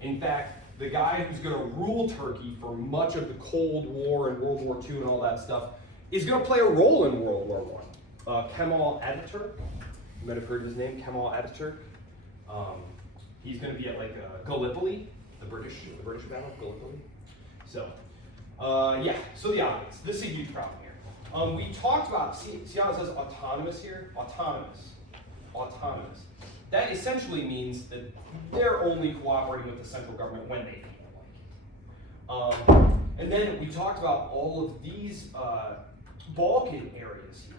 In fact, the guy who's going to rule Turkey for much of the Cold War and World War II and all that stuff is going to play a role in World War I. Kemal Ataturk, you might have heard his name, Kemal Ataturk. He's going to be at like Gallipoli, the British battle, Gallipoli. So, so the Ottomans, this is a huge problem here. We talked about, see how it says autonomous here? Autonomous. That essentially means that they're only cooperating with the central government when they feel like it. And then we talked about all of these Balkan areas here,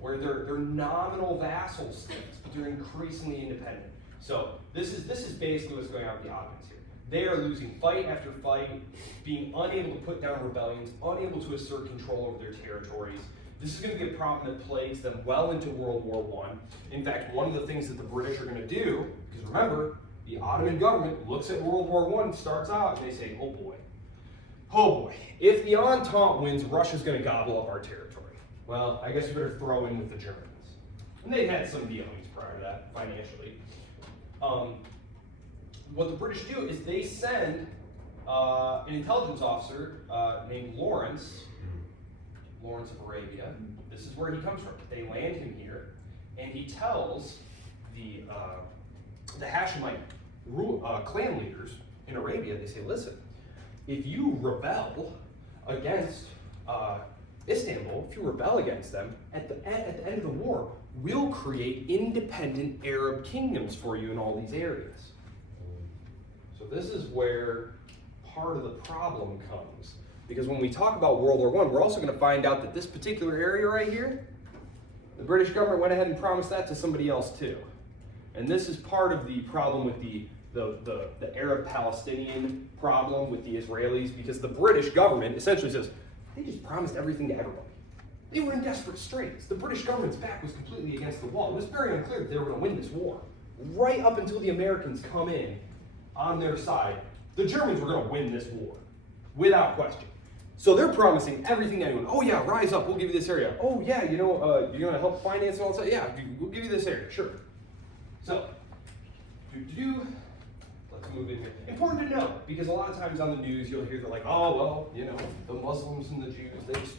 where they're nominal vassal states, but they're increasingly independent. So this is basically what's going on with the Ottomans here. They are losing fight after fight, being unable to put down rebellions, unable to assert control over their territories. This is going to be a problem that plagues them well into World War I. In fact, one of the things that the British are going to do, because remember, the Ottoman government looks at World War I and starts out and they say, oh boy, if the Entente wins, Russia's going to gobble up our territory. Well, I guess we better throw in with the Germans. And they had some dealings prior to that, financially. What the British do is they send an intelligence officer named Lawrence of Arabia. This is where he comes from. They land him here, and he tells the Hashemite clan leaders in Arabia, they say, listen, if you rebel against Istanbul, if you rebel against them, at the end of the war, we'll create independent Arab kingdoms for you in all these areas. So this is where part of the problem comes. Because when we talk about World War I, we're also going to find out that this particular area right here, the British government went ahead and promised that to somebody else too. And this is part of the problem with the Arab-Palestinian problem with the Israelis, because the British government essentially says, they just promised everything to everybody. They were in desperate straits. The British government's back was completely against the wall. It was very unclear that they were going to win this war. Right up until the Americans come in on their side, the Germans were going to win this war, without question. So they're promising everything to anyone. Oh yeah, rise up, we'll give you this area. Oh yeah, you're going to help finance and all that. Yeah, we'll give you this area, sure. So, let's move in here. Important to note, because a lot of times on the news you'll hear they're like, oh well, the Muslims and the Jews, they just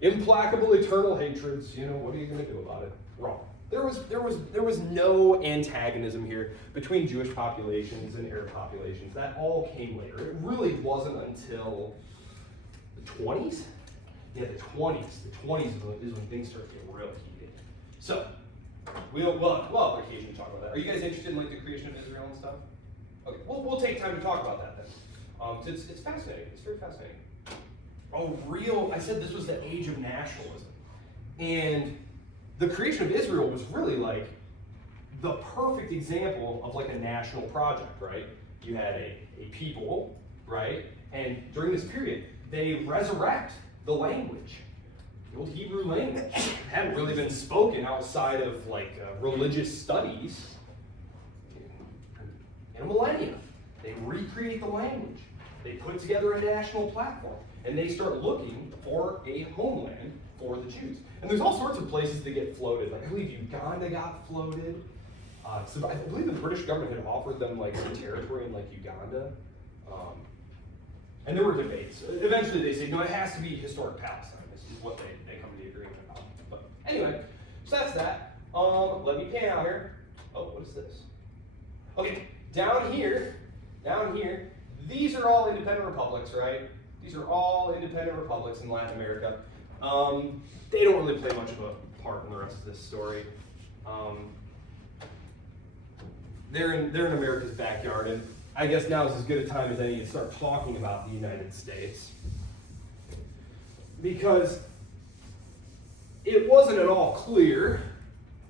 implacable eternal hatreds, what are you going to do about it? Wrong. There was no antagonism here between Jewish populations and Arab populations. That all came later. It really wasn't until the 20s? Yeah, the 20s. The 20s is when things started to get real heated. So, we'll have occasion to talk about that. Are you guys interested in like the creation of Israel and stuff? Okay, we'll take time to talk about that then. It's fascinating. It's very fascinating. I said this was the age of nationalism. And the creation of Israel was really like the perfect example of like a national project, right? You had a people, right? And during this period, they resurrect the language. The old Hebrew language hadn't really been spoken outside of like religious studies in a millennia. They recreate the language. They put together a national platform, and they start looking for a homeland for the Jews. And there's all sorts of places that get floated. Like I believe Uganda got floated. So I believe the British government had offered them like some territory in like Uganda. And there were debates. Eventually they said, no, it has to be historic Palestine. This is what they come to the agreement about. But anyway, so that's that. Let me pan out here. Oh, what is this? Okay, down here, these are all independent republics, right? These are all independent republics in Latin America. They don't really play much of a part in the rest of this story. They're in America's backyard, and I guess now is as good a time as any to start talking about the United States. Because it wasn't at all clear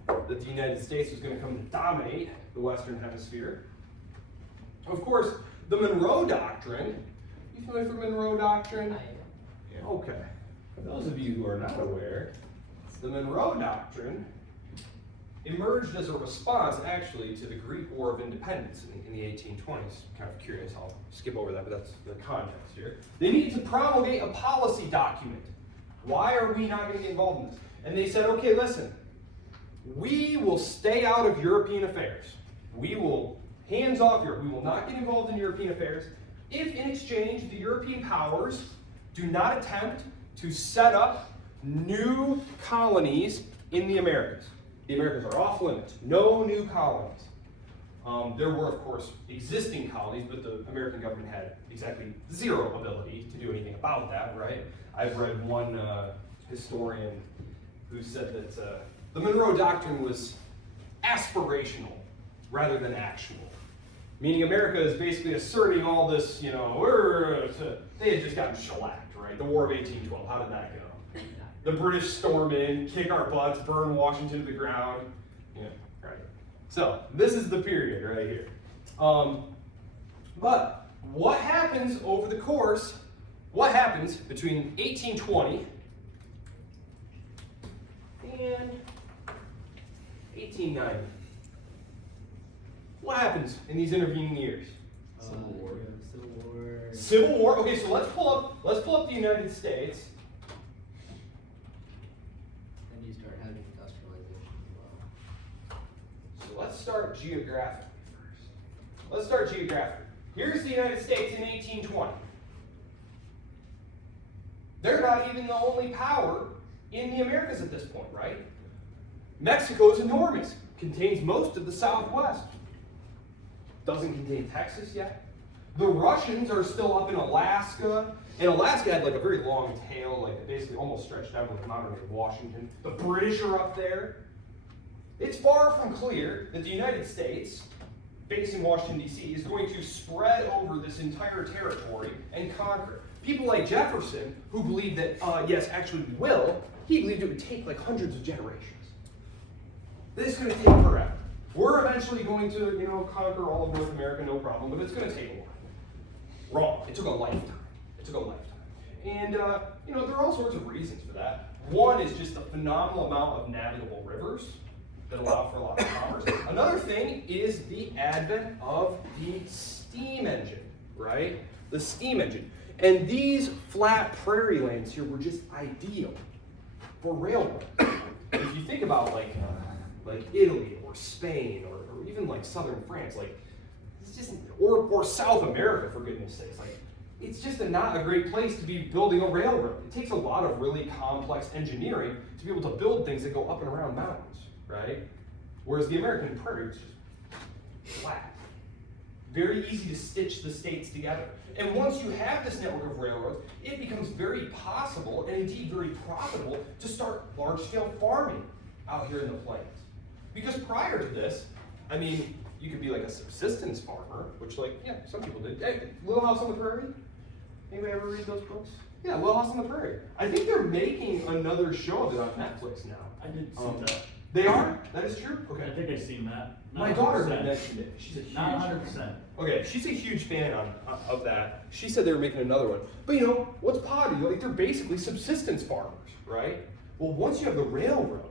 that the United States was going to come to dominate the Western Hemisphere. Of course, the Monroe Doctrine, you familiar with the Monroe Doctrine? Yeah, okay. For those of you who are not aware, the Monroe Doctrine emerged as a response, actually, to the Greek War of Independence in the 1820s. Kind of curious, I'll skip over that, but that's the context here. They needed to promulgate a policy document. Why are we not going to get involved in this? And they said, okay, listen, we will stay out of European affairs. We will hands off Europe. We will not get involved in European affairs if, in exchange, the European powers do not attempt to set up new colonies in the Americas. The Americas are off limits. No new colonies. There were, of course, existing colonies, but the American government had exactly zero ability to do anything about that, right? I've read one historian who said that the Monroe Doctrine was aspirational rather than actual. Meaning America is basically asserting all this, they had just gotten shellacked, right? The War of 1812, how did that go? The British storm in, kick our butts, burn Washington to the ground. Yeah, right. So, this is the period right here. But what happens between 1820 and 1890? What happens in these intervening years? Civil War. Civil War. Okay, so let's pull up the United States. Then you start having industrialization as well. So let's start geographically first. Here's the United States in 1820. They're not even the only power in the Americas at this point, right? Mexico is enormous, contains most of the Southwest. Doesn't contain Texas yet. The Russians are still up in Alaska, and Alaska had like a very long tail, like basically almost stretched out with modern day Washington. The British are up there. It's far from clear that the United States, based in Washington, D.C., is going to spread over this entire territory and conquer. People like Jefferson, who believed that, yes, actually we will, he believed it would take like hundreds of generations. This is going to take forever. We're eventually going to, conquer all of North America, no problem, but it's going to take a while. Wrong. It took a lifetime. And, there are all sorts of reasons for that. One is just the phenomenal amount of navigable rivers that allow for a lot of commerce. Another thing is the advent of the steam engine, right? The steam engine. And these flat prairie lands here were just ideal for railroad. If you think about like Italy or Spain or even like southern France, like it's just or South America, for goodness sakes, like it's just not a great place to be building a railroad. It takes a lot of really complex engineering to be able to build things that go up and around mountains, right? Whereas the American prairie was just flat. Very easy to stitch the states together. And once you have this network of railroads, it becomes very possible, and indeed very profitable, to start large-scale farming out here in the plains. Because prior to this, I mean, you could be like a subsistence farmer, which some people did. Hey, Little House on the Prairie? Anybody ever read those books? Yeah, Little House on the Prairie. I think they're making another show of it on Netflix now. I did see that. They are? That is true? Okay. I think I've seen that. My daughter mentioned it. She's a huge Not 100%. Okay, she's a huge fan of that. She said they were making another one. But you know, what's potty? Like, they're basically subsistence farmers, right? Well, once you have the railroad,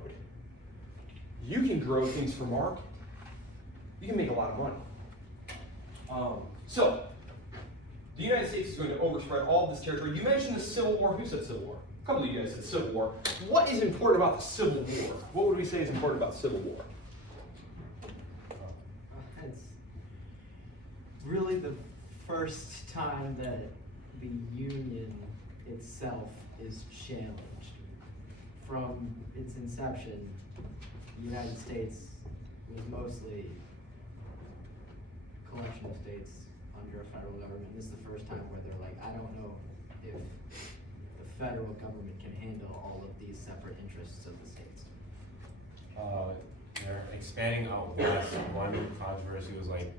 you can grow things for market. You can make a lot of money. So, the United States is going to overspread all of this territory. You mentioned the Civil War. Who said Civil War? A couple of you guys said Civil War. What is important about the Civil War? What would we say is important about Civil War? It's really the first time that the Union itself is challenged. From its inception, the United States was mostly a collection of states under a federal government. This is the first time where they're like, I don't know if the federal government can handle all of these separate interests of the states. They're expanding out west. One controversy was like,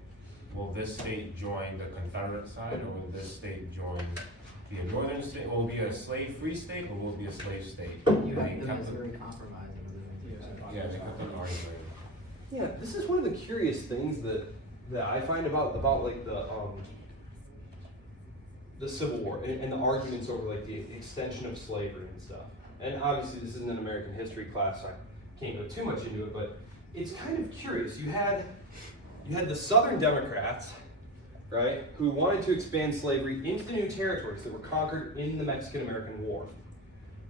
will this state join the Confederate side, or will this state join the northern state? Will it be a slave-free state, or will it be a slave state? You They have the kept Missouri Compromise. Yeah, they kept on arguing. Yeah, this is one of the curious things that I find about like the Civil War and the arguments over like the extension of slavery and stuff. And obviously this isn't an American history class, so I can't go too much into it, but it's kind of curious. You had the Southern Democrats, right, who wanted to expand slavery into the new territories that were conquered in the Mexican-American War.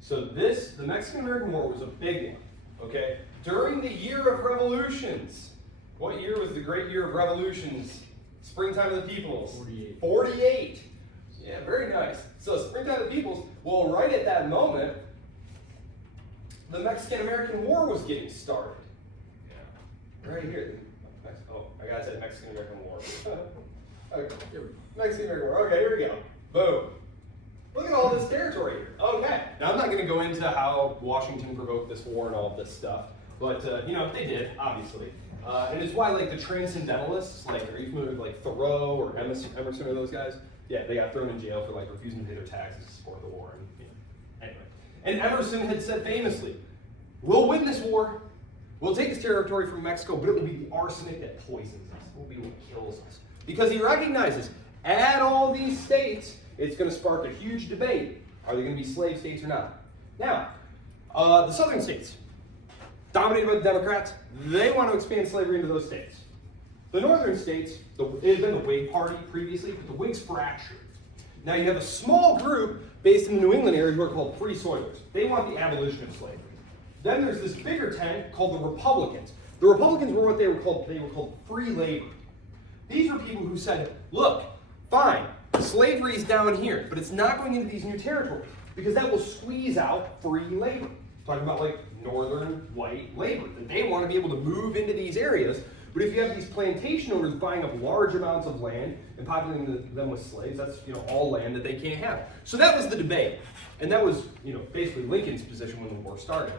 So the Mexican-American War was a big one, okay? During the year of revolutions, what year was the great year of revolutions? Springtime of the Peoples. 48. 48. Yeah, very nice. So Springtime of the Peoples, well, right at that moment, the Mexican-American War was getting started. Yeah. Right here. Oh, I gotta say Mexican-American War. Okay. Mexican-American War. Okay, here we go. Boom. Look at all this territory here. Okay. Now I'm not gonna go into how Washington provoked this war and all of this stuff, but you know, they did, obviously. And it's why like the transcendentalists, like, are you familiar with like Thoreau or Emerson or those guys? Yeah, they got thrown in jail for like refusing to pay their taxes to support the war. And, you know, anyway. And Emerson had said famously, we'll win this war, we'll take this territory from Mexico, but it will be the arsenic that poisons us. It will be what kills us. Because he recognizes, add all these states, it's going to spark a huge debate. Are they going to be slave states or not? Now, the southern states, dominated by the Democrats, they want to expand slavery into those states. The northern states, it had been the Whig Party previously, but the Whigs fractured. Now you have a small group based in the New England area who are called Free Soilers. They want the abolition of slavery. Then there's this bigger tent called the Republicans. The Republicans were what they were called free labor. These were people who said, look, fine, slavery is down here, but it's not going into these new territories because that will squeeze out free labor. Talking about like northern white labor, that they want to be able to move into these areas. But if you have these plantation owners buying up large amounts of land and populating them with slaves, that's all land that they can't have. So that was the debate, and that was basically Lincoln's position when the war started.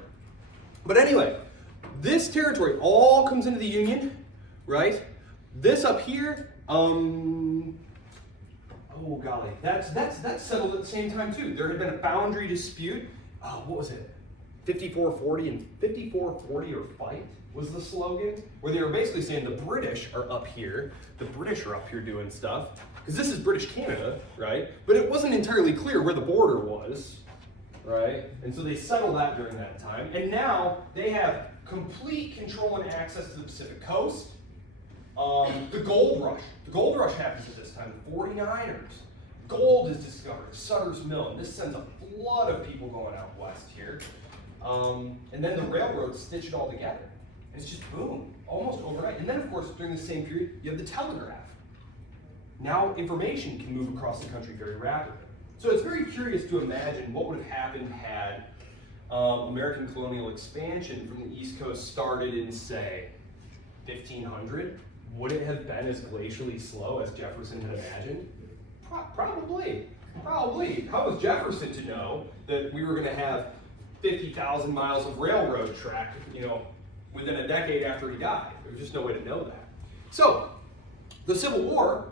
But anyway, this territory all comes into the Union, right? This up here, oh golly, that's settled at the same time too. There had been a boundary dispute. What was it? 5440 and 5440 or fight was the slogan, where they were basically saying the British are up here, doing stuff, because this is British Canada, right? But it wasn't entirely clear where the border was, right? And so they settled that during that time, and now they have complete control and access to the Pacific coast. The gold rush happens at this time, the 49ers. Gold is discovered, Solis-Mullen. This sends a flood of people going out west here. And then the railroads stitch it all together. And it's just boom, almost overnight. And then, of course, during the same period, you have the telegraph. Now information can move across the country very rapidly. So it's very curious to imagine what would have happened had American colonial expansion from the East Coast started in, say, 1500, would it have been as glacially slow as Jefferson had imagined? Probably. How was Jefferson to know that we were going to have 50,000 miles of railroad track, within a decade after he died? There's just no way to know that. So, the Civil War,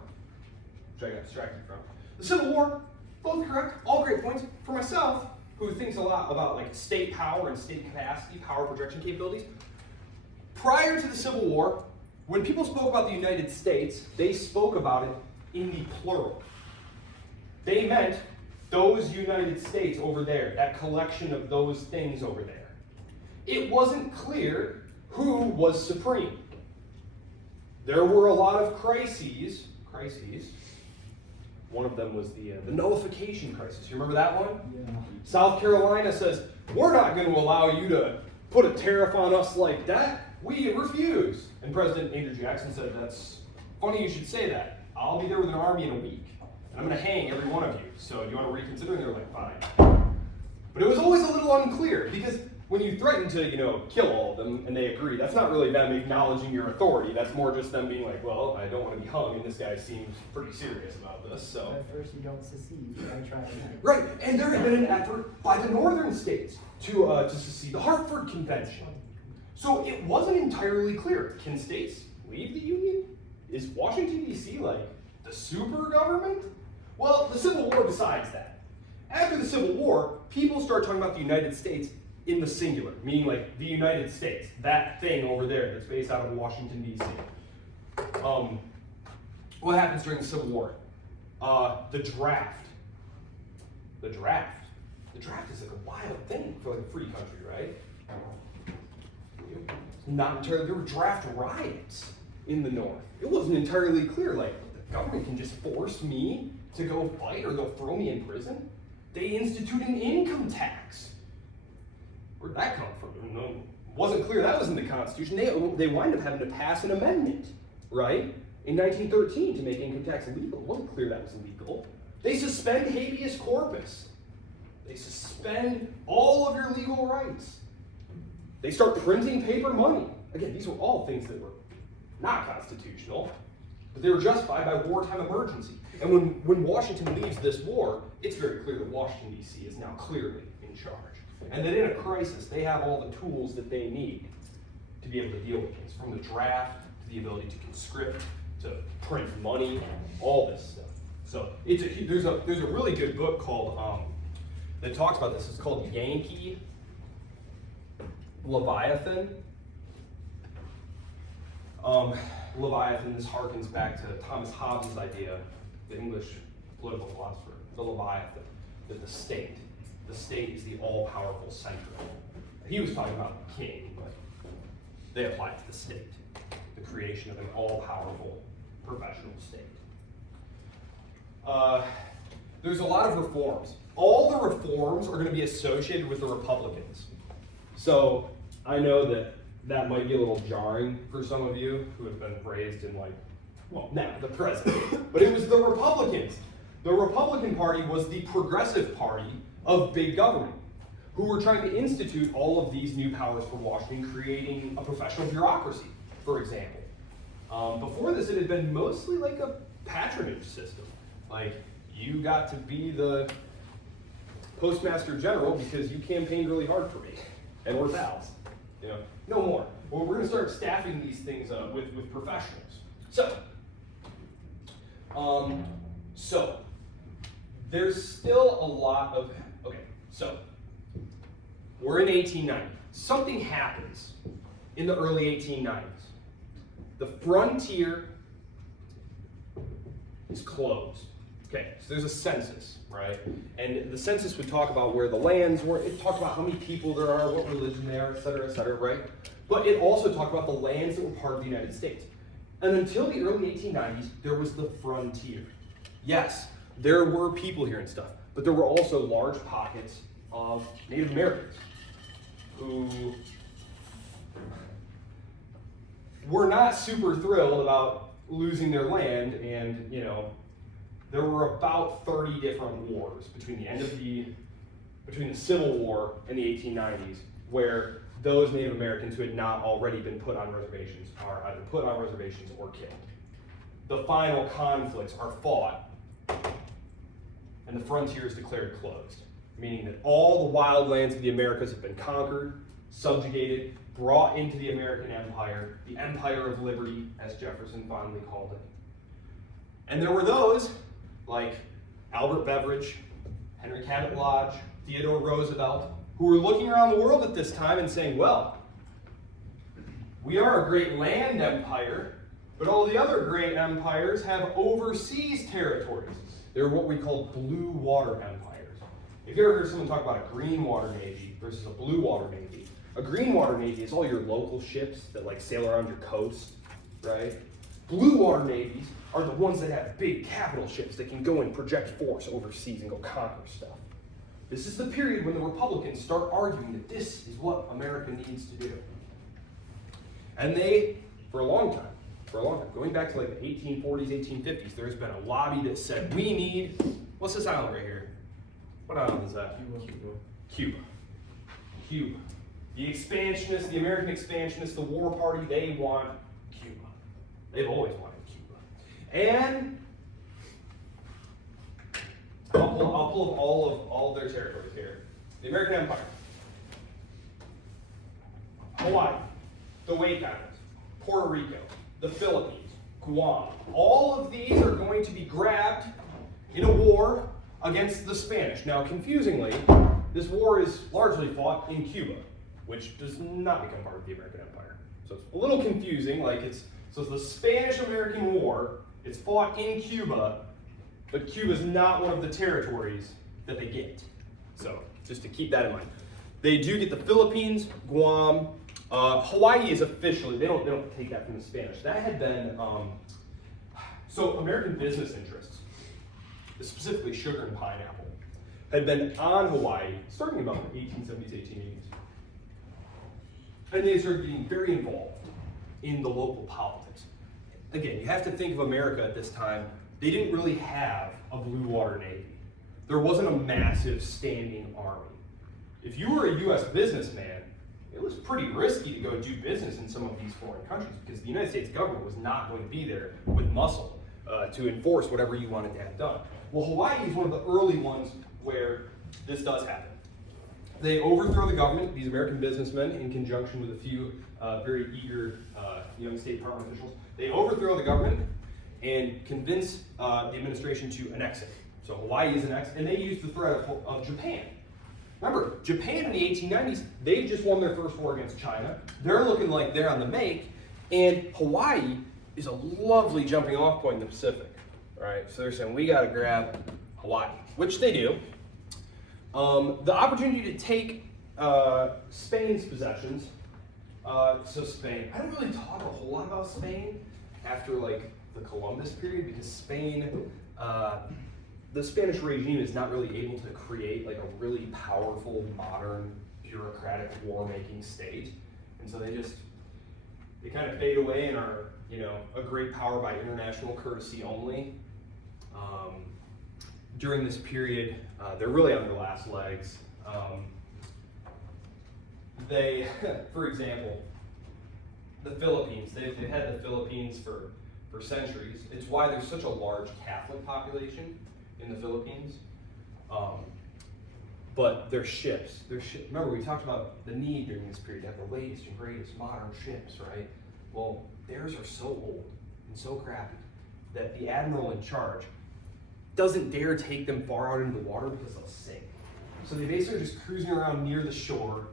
which I got distracted from, the Civil War, both correct, all great points. For myself, who thinks a lot about like state power and state capacity, power projection capabilities, prior to the Civil War, when people spoke about the United States, they spoke about it in the plural. They meant those United States over there, that collection of those things over there. It wasn't clear who was supreme. There were a lot of crises. One of them was the nullification crisis. You remember that one? Yeah. South Carolina says, we're not going to allow you to put a tariff on us like that. We refuse. And President Andrew Jackson said, that's funny you should say that. I'll be there with an army in a week. And I'm going to hang every one of you. So do you want to reconsider? And they're like, fine. But it was always a little unclear because when you threaten to, kill all of them and they agree, that's not really them acknowledging your authority. That's more just them being like, well, I don't want to be hung, and this guy seems pretty serious about this. So At first you don't secede, you gotta try it. right, and there had been an effort by the northern states to secede, the Hartford Convention. So it wasn't entirely clear. Can states leave the Union? Is Washington, D.C. like the super government? Well, the Civil War decides that. After the Civil War, people start talking about the United States in the singular, meaning like the United States, that thing over there that's based out of Washington, D.C. What happens during the Civil War? The draft. The draft is like a wild thing for like a free country, right? Not entirely. There were draft riots in the North. It wasn't entirely clear, like, the government can just force me to go fight or they'll throw me in prison. They institute an income tax. Where'd that come from? No, it wasn't clear that was in the Constitution. They wind up having to pass an amendment, right? In 1913 to make income tax illegal. It wasn't clear that was illegal. They suspend habeas corpus. They suspend all of your legal rights. They start printing paper money. Again, these were all things that were not constitutional, but they were justified by wartime emergency. And when Washington leaves this war, it's very clear that Washington, D.C. is now clearly in charge. And that in a crisis, they have all the tools that they need to be able to deal with things, from the draft to the ability to conscript, to print money, all this stuff. So there's a really good book called that talks about this. It's called Yankee Leviathan. Leviathan, this harkens back to Thomas Hobbes' idea, the English political philosopher, the Leviathan, that the state is the all-powerful center. He was talking about the king, but they apply it to the state, the creation of an all-powerful professional state. There's a lot of reforms. All the reforms are going to be associated with the Republicans. So I know that might be a little jarring for some of you who have been raised in the president. But it was the Republicans. The Republican Party was the progressive party of big government, who were trying to institute all of these new powers for Washington, creating a professional bureaucracy, for example. Before this, it had been mostly like a patronage system. Like, you got to be the postmaster general because you campaigned really hard for me, and we're pals. No more. Well, we're going to start staffing these things with professionals. So there's still a lot of, so we're in 1890. Something happens in the early 1890s. The frontier is closed. Okay, so there's a census, right? And the census would talk about where the lands were. It talked about how many people there are, what religion they are, et cetera, right? But it also talked about the lands that were part of the United States. And until the early 1890s, there was the frontier. Yes, there were people here and stuff, but there were also large pockets of Native Americans who were not super thrilled about losing their land, and there were about 30 different wars between the end of the between the Civil War and the 1890s, where those Native Americans who had not already been put on reservations are either put on reservations or killed. The final conflicts are fought, and the frontier is declared closed, meaning that all the wild lands of the Americas have been conquered, subjugated, brought into the American Empire, the Empire of Liberty, as Jefferson fondly called it. And there were those, like Albert Beveridge, Henry Cabot Lodge, Theodore Roosevelt, who were looking around the world at this time and saying, well, we are a great land empire, but all the other great empires have overseas territories. They're what we call blue water empires. If you ever heard someone talk about a green water navy versus a blue water navy, a green water navy is all your local ships that like sail around your coast, right? Blue water navies are the ones that have big capital ships that can go and project force overseas and go conquer stuff. This is the period when the Republicans start arguing that this is what America needs to do. And they, for a long time, going back to like the 1840s, 1850s, there's been a lobby that said, we need, what's this island right here? What island is that? Cuba. Cuba. The expansionists, the American expansionists, the war party, they want Cuba. They've always wanted Cuba. And I'll pull up all of their territories here. The American Empire. Hawaii, the Wake Islands, Puerto Rico, the Philippines, Guam. All of these are going to be grabbed in a war against the Spanish. Now, confusingly, this war is largely fought in Cuba, which does not become part of the American Empire. So it's a little confusing, so it's the Spanish-American War, it's fought in Cuba, but Cuba is not one of the territories that they get. So just to keep that in mind. They do get the Philippines, Guam, Hawaii is officially, they don't take that from the Spanish. That had been, so American business interests, specifically sugar and pineapple, had been on Hawaii starting about the 1870s, 1880s. And they started getting very involved in the local politics. Again, you have to think of America at this time, they didn't really have a blue water navy. There wasn't a massive standing army. If you were a US businessman, it was pretty risky to go do business in some of these foreign countries because the United States government was not going to be there with muscle to enforce whatever you wanted to have done. Well, Hawaii is one of the early ones where this does happen. They overthrow the government, these American businessmen, in conjunction with a few very eager young State Department officials. They overthrow the government and convince the administration to annex it. So Hawaii is annexed, and they use the threat of Japan. Remember, Japan in the 1890s, they just won their first war against China. They're looking like they're on the make, and Hawaii is a lovely jumping off point in the Pacific, right? So they're saying, we gotta grab Hawaii, which they do. The opportunity to take Spain's possessions, so Spain, I don't really talk a whole lot about Spain after like the Columbus period because Spain, the Spanish regime is not really able to create like a really powerful, modern, bureaucratic, war-making state. And so they kind of fade away and are, a great power by international courtesy only. During this period, they're really on their last legs. They, for example, the Philippines, they've had the Philippines for centuries. It's why there's such a large Catholic population in the Philippines. But their ships, remember we talked about the need during this period to have the latest and greatest modern ships, right? Well, theirs are so old and so crappy that the admiral in charge doesn't dare take them far out into the water because they'll sink. So they basically are just cruising around near the shore.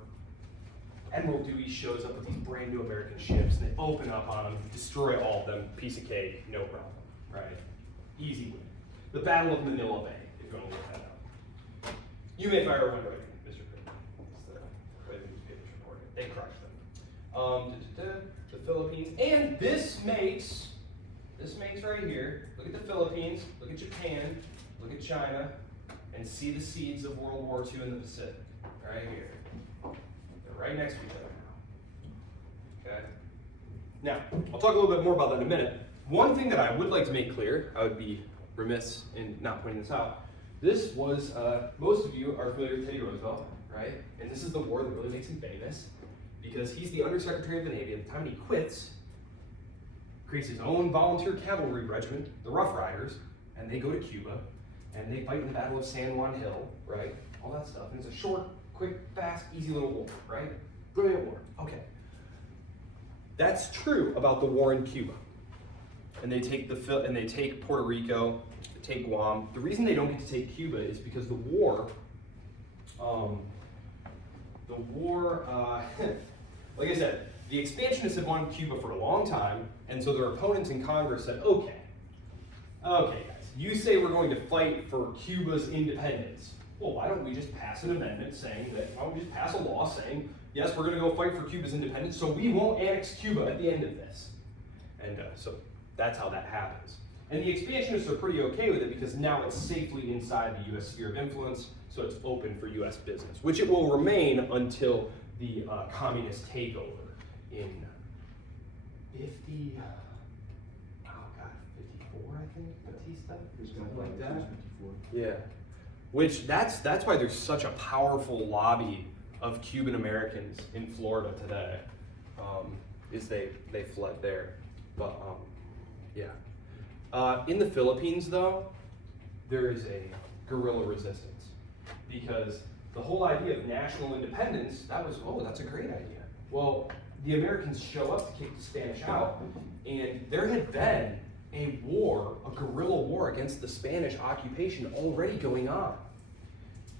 Admiral Dewey shows up with these brand new American ships, and they open up on them, destroy all of them, piece of cake, no problem, right? Easy win. The Battle of Manila Bay, if you want to look that up. You may fire one right, Mr. Crippen. That's the way the newspapers report it. They crushed them. The Philippines, and this makes right here, look at the Philippines, look at Japan, look at China, and see the seeds of World War II in the Pacific, right here. They're right next to each other now, okay? Now, I'll talk a little bit more about that in a minute. One thing that I would like to make clear, I would be remiss in not pointing this out, this was, most of you are familiar with Teddy Roosevelt, right? And this is the war that really makes him famous because he's the Undersecretary of the Navy. At the time he quits, creates his own volunteer cavalry regiment, the Rough Riders, and they go to Cuba, and they fight in the Battle of San Juan Hill, right? All that stuff. And it's a short, quick, fast, easy little war, right? Brilliant war. Okay. That's true about the war in Cuba. And they take Puerto Rico, they take Guam. The reason they don't get to take Cuba is because the war, like I said, the expansionists have wanted Cuba for a long time, and so their opponents in Congress said, okay, guys, you say we're going to fight for Cuba's independence. Well, why don't we just pass an amendment saying that, why don't we just pass a law saying, yes, we're going to go fight for Cuba's independence, so we won't annex Cuba at the end of this. And so that's how that happens. And the expansionists are pretty okay with it because now it's safely inside the U.S. sphere of influence, so it's open for U.S. business, which it will remain until the communist takeover in 54, I think, Batista, something like that. Yeah, which that's why there's such a powerful lobby of Cuban Americans in Florida today, is they fled there. But yeah. In the Philippines, though, there is a guerrilla resistance because the whole idea of national independence, that's a great idea. Well, the Americans show up to kick the Spanish out, and there had been a war, a guerrilla war against the Spanish occupation already going on.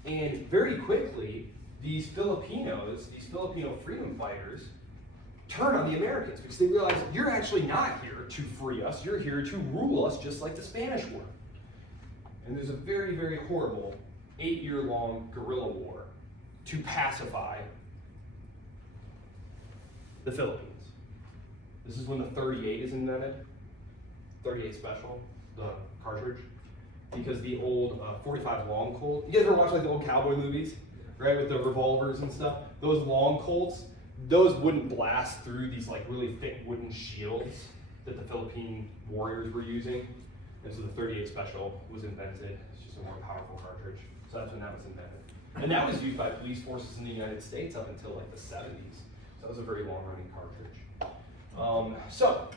And very quickly, these Filipino freedom fighters turn on the Americans because they realize you're actually not here to free us, you're here to rule us just like the Spanish were. And there's a very, very horrible 8-year-long guerrilla war to pacify the Philippines. This is when the .38 is invented, .38 Special, the cartridge, because the old .45 long Colt. You guys ever watch like the old cowboy movies, right, with the revolvers and stuff? Those long Colts, those wouldn't blast through these like really thick wooden shields that the Philippine warriors were using. And so the .38 Special was invented. It's just a more powerful cartridge. So that's when that was invented. And that was used by police forces in the United States up until like the 70s. So that was a very long-running cartridge. So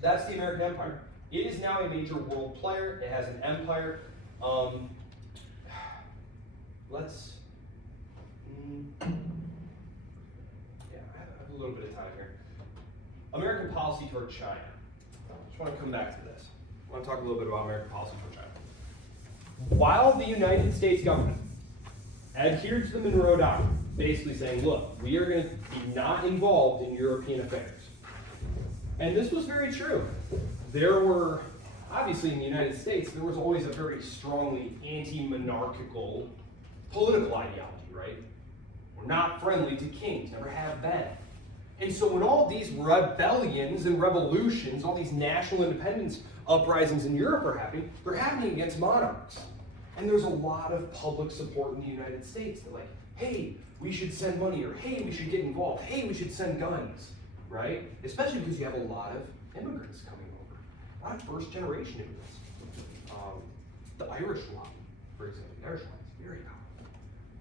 that's the American Empire. It is now a major world player. It has an empire. I have a little bit of time here. American policy toward China. I just want to come back to this. I want to talk a little bit about American policy toward China. While the United States government adhered to the Monroe Doctrine, basically saying, look, we are going to be not involved in European affairs. And this was very true. There were, obviously in the United States, there was always a very strongly anti-monarchical political ideology, right? We're not friendly to kings, never have been. And so when all these rebellions and revolutions, all these national independence uprisings in Europe are happening, they're happening against monarchs. And there's a lot of public support in the United States. They're like, hey, we should send money, or hey, we should get involved, hey, we should send guns, right? Especially because you have a lot of immigrants coming over, a lot of first-generation immigrants. The Irish lobby, for example, the Irish lobby is very powerful.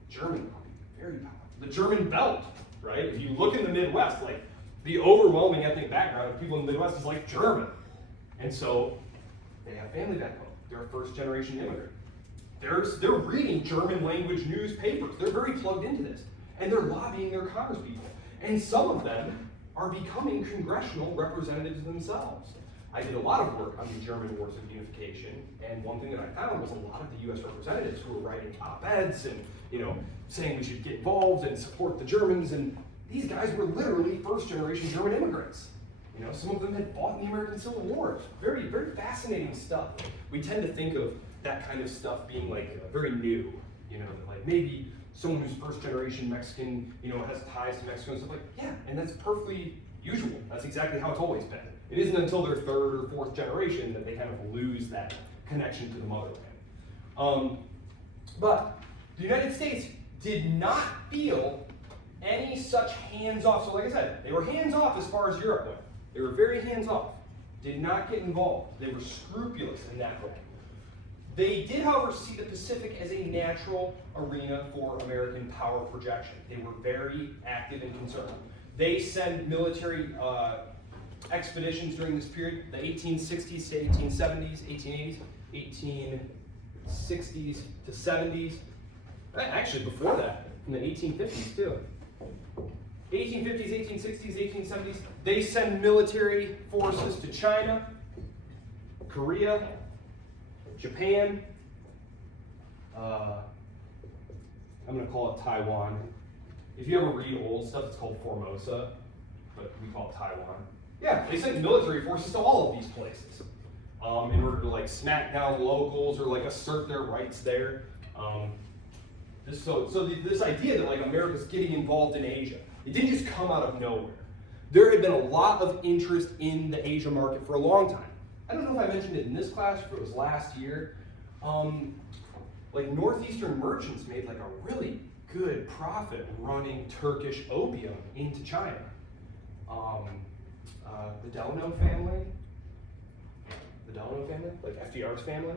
German lobby, very powerful. The German belt, right? If you look in the Midwest, like the overwhelming ethnic background of people in the Midwest is like German. And so they have family back home. They're a first-generation immigrant. They're reading German language newspapers. They're very plugged into this. And they're lobbying their congresspeople. And some of them are becoming congressional representatives themselves. I did a lot of work on the German Wars of Unification, and one thing that I found was a lot of the US representatives who were writing op-eds and saying we should get involved and support the Germans, and these guys were literally first-generation German immigrants. Some of them had fought in the American Civil War. Very, very fascinating stuff. We tend to think of that kind of stuff being like very new, like maybe someone who's first-generation Mexican, has ties to Mexico and stuff like, yeah, and that's perfectly usual. That's exactly how it's always been. It isn't until their third or fourth generation that they kind of lose that connection to the motherland. But the United States did not feel any such hands-off. So like I said, they were hands-off as far as Europe went. They were very hands-off, did not get involved. They were scrupulous in that way. They did, however, see the Pacific as a natural arena for American power projection. They were very active and concerned. They sent military expeditions during this period, the 1860s to 1870s, 1880s, 1860s to 70s. Actually, before that, in the 1850s too. 1850s, 1860s, 1870s, they send military forces to China, Korea, Japan, I'm going to call it Taiwan. If you ever read old stuff, it's called Formosa, but we call it Taiwan. Yeah, they sent military forces to all of these places in order to like smack down locals or like assert their rights there. This idea that like America's getting involved in Asia, it didn't just come out of nowhere. There had been a lot of interest in the Asia market for a long time. I don't know if I mentioned it in this class, if it was last year. Like northeastern merchants made like a really good profit running Turkish opium into China. The Delano family, like FDR's family,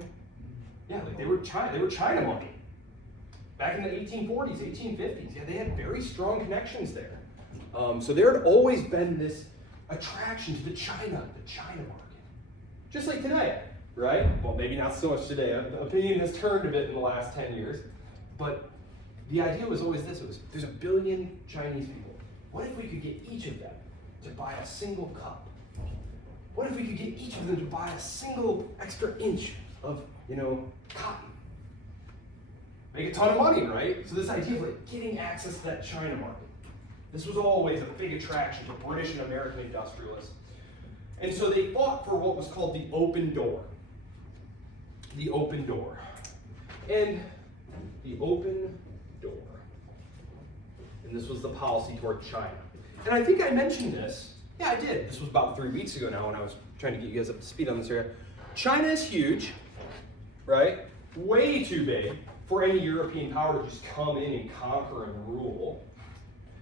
yeah, like they were China money. Back in the 1840s, 1850s, yeah, they had very strong connections there. So there had always been this attraction to the China market. Just like tonight, right? Well, maybe not so much today. The opinion has turned a bit in the last 10 years. But the idea was always this. There's 1 billion Chinese people. What if we could get each of them to buy a single cup? What if we could get each of them to buy a single extra inch of, cotton? Make a ton of money, right? So this idea of like getting access to that China market. This was always a big attraction for British and American industrialists. And so they fought for what was called the open door. The open door. And the open door. And this was the policy toward China. And I think I mentioned this. Yeah, I did. This was about 3 weeks ago now when I was trying to get you guys up to speed on this area. China is huge, right? Way too big for any European power to just come in and conquer and rule.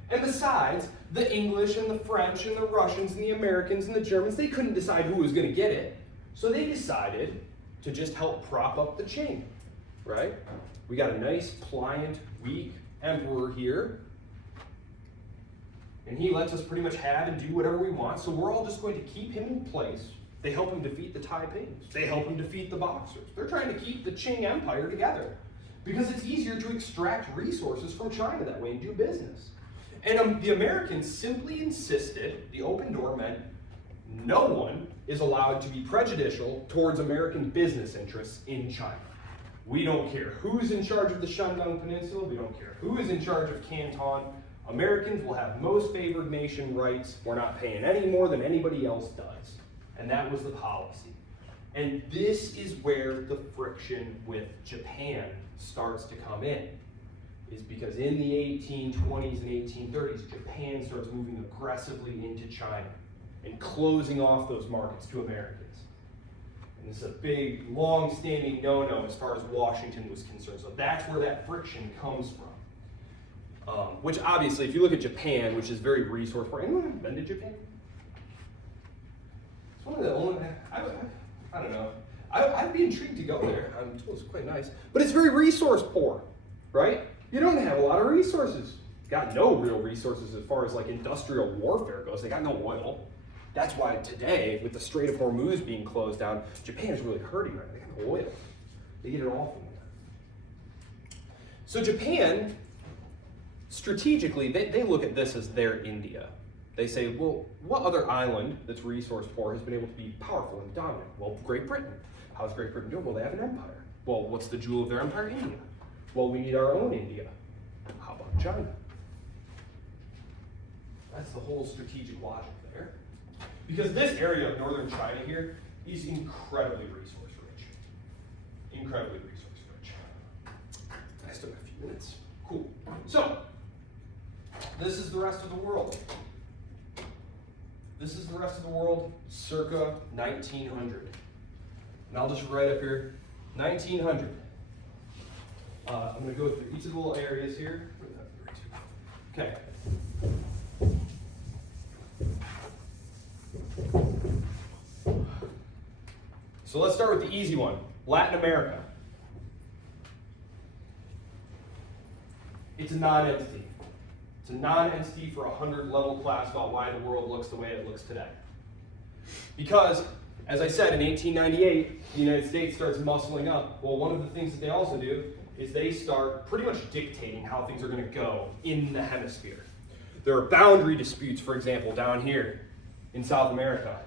And besides, the English and the French and the Russians and the Americans and the Germans, they couldn't decide who was going to get it. So they decided to just help prop up the chain, right? We got a nice, pliant, weak emperor here. And he lets us pretty much have and do whatever we want. So we're all just going to keep him in place. They help him defeat the Taipings. They help him defeat the Boxers. They're trying to keep the Qing Empire together because it's easier to extract resources from China that way and do business. And the Americans simply insisted the open door meant no one is allowed to be prejudicial towards American business interests in China. We don't care who's in charge of the Shandong Peninsula. We don't care who is in charge of Canton. Americans will have most favored nation rights. We're not paying any more than anybody else does. And that was the policy. And this is where the friction with Japan starts to come in. Is because in the 1820s and 1830s, Japan starts moving aggressively into China and closing off those markets to Americans. And this is a big, long-standing no-no as far as Washington was concerned. So that's where that friction comes from. Which obviously, if you look at Japan, which is very resource-poor, anyone been to Japan? It's one of the only, I don't know. I'd be intrigued to go there. I'm told it's quite nice. But it's very resource-poor, right? You don't have a lot of resources. Got no real resources as far as like industrial warfare goes. They got no oil. That's why today, with the Strait of Hormuz being closed down, Japan is really hurting right now. They got no oil. They get it all from there. So Japan, strategically, they look at this as their India. They say, well, what other island that's resource poor has been able to be powerful and dominant? Well, Great Britain. How's Great Britain doing? Well, they have an empire. Well, what's the jewel of their empire? India. Well, we need our own India. How about China? That's the whole strategic logic there. Because this area of northern China here is incredibly resource rich. Incredibly resource rich. I still have a few minutes. Cool. So, this is the rest of the world. This is the rest of the world circa 1900. And I'll just write up here, 1900. I'm going to go through each of the little areas here. Okay. So let's start with the easy one, Latin America. It's a non-entity. It's a non-entity for a 100 level class about why the world looks the way it looks today. Because, as I said, in 1898, the United States starts muscling up. Well, one of the things that they also do is they start pretty much dictating how things are going to go in the hemisphere. There are boundary disputes, for example, down here in South America.